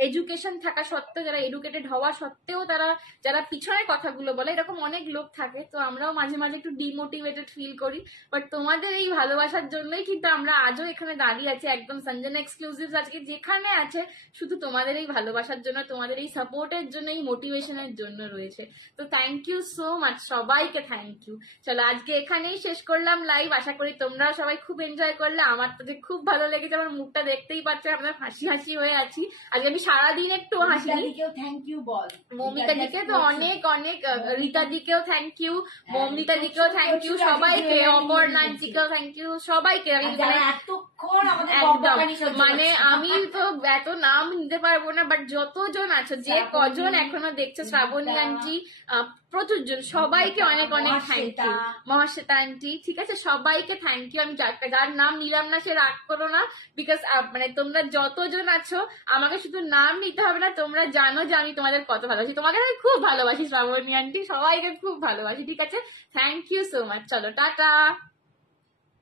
এডুকেশন থাকা সত্ত্বেও, যারা এডুকেটেড হওয়া সত্ত্বেও তারা যারা পিছনের কথাগুলো বলে, এরকম অনেক লোক থাকে। তো আমরাও মাঝে মাঝে একটু ডিমোটিভেটেড ফিল করি, বাট তোমাদের এই ভালোবাসার জন্যই কিন্তু আমরা আজও এখানে দাঁড়িয়ে আছি। একদম সঞ্জনা এক্সক্লুসিভস আজকে যেখানে আছে শুধু তোমাদের এই ভালোবাসার জন্য, তোমাদের এই সাপোর্টের জন্য, এই মোটিভেশনের জন্য রয়েছে। তো থ্যাংক ইউ সো মাচ, সবাইকে থ্যাংক ইউ। চলো আজকে এখানেই শেষ করলাম লাইভ। আশা করি তোমরাও সবাই খুব এনজয় করলে। আমার তো যে খুব ভালো লেগেছে, আমার মুখটা দেখতেই পাচ্ছে, আমরা হাসি হাসি হয়ে আছি আজকে। আমি সারাদিন একটু হাসিনি। থ্যাংক ইউ বল, মৌমিতা দিকে তো অনেক অনেক, রীতা দিকেও থ্যাংক ইউ, মৌমিতা দিকেও থ্যাংক ইউ, সবাইকে, অপর্ণাজিকেও থ্যাংক ইউ, সবাইকে। আমি একদম মানে আমি তো এত নাম নিতে পারবো না, বাট যতজন আছো, যে কজন এখনো দেখছো, শ্রাবণী আন্টি, প্রচুর জন, সবাইকে অনেক অনেক থ্যাংক ইউ। মহাশ্বেতা আন্টি, ঠিক আছে, সবাইকে থ্যাংক ইউ। আমি যার নাম নিলাম না সে রাগ করো না, বিকজ মানে তোমরা যতজন আছো আমাকে শুধু নাম নিতে হবে না, তোমরা জানো যে আমি তোমাদের কত ভালোবাসি। তোমাকে আমি খুব ভালোবাসি শ্রাবণী আন্টি, সবাইকে খুব ভালোবাসি, ঠিক আছে। Thank you so much. চলো টাটা।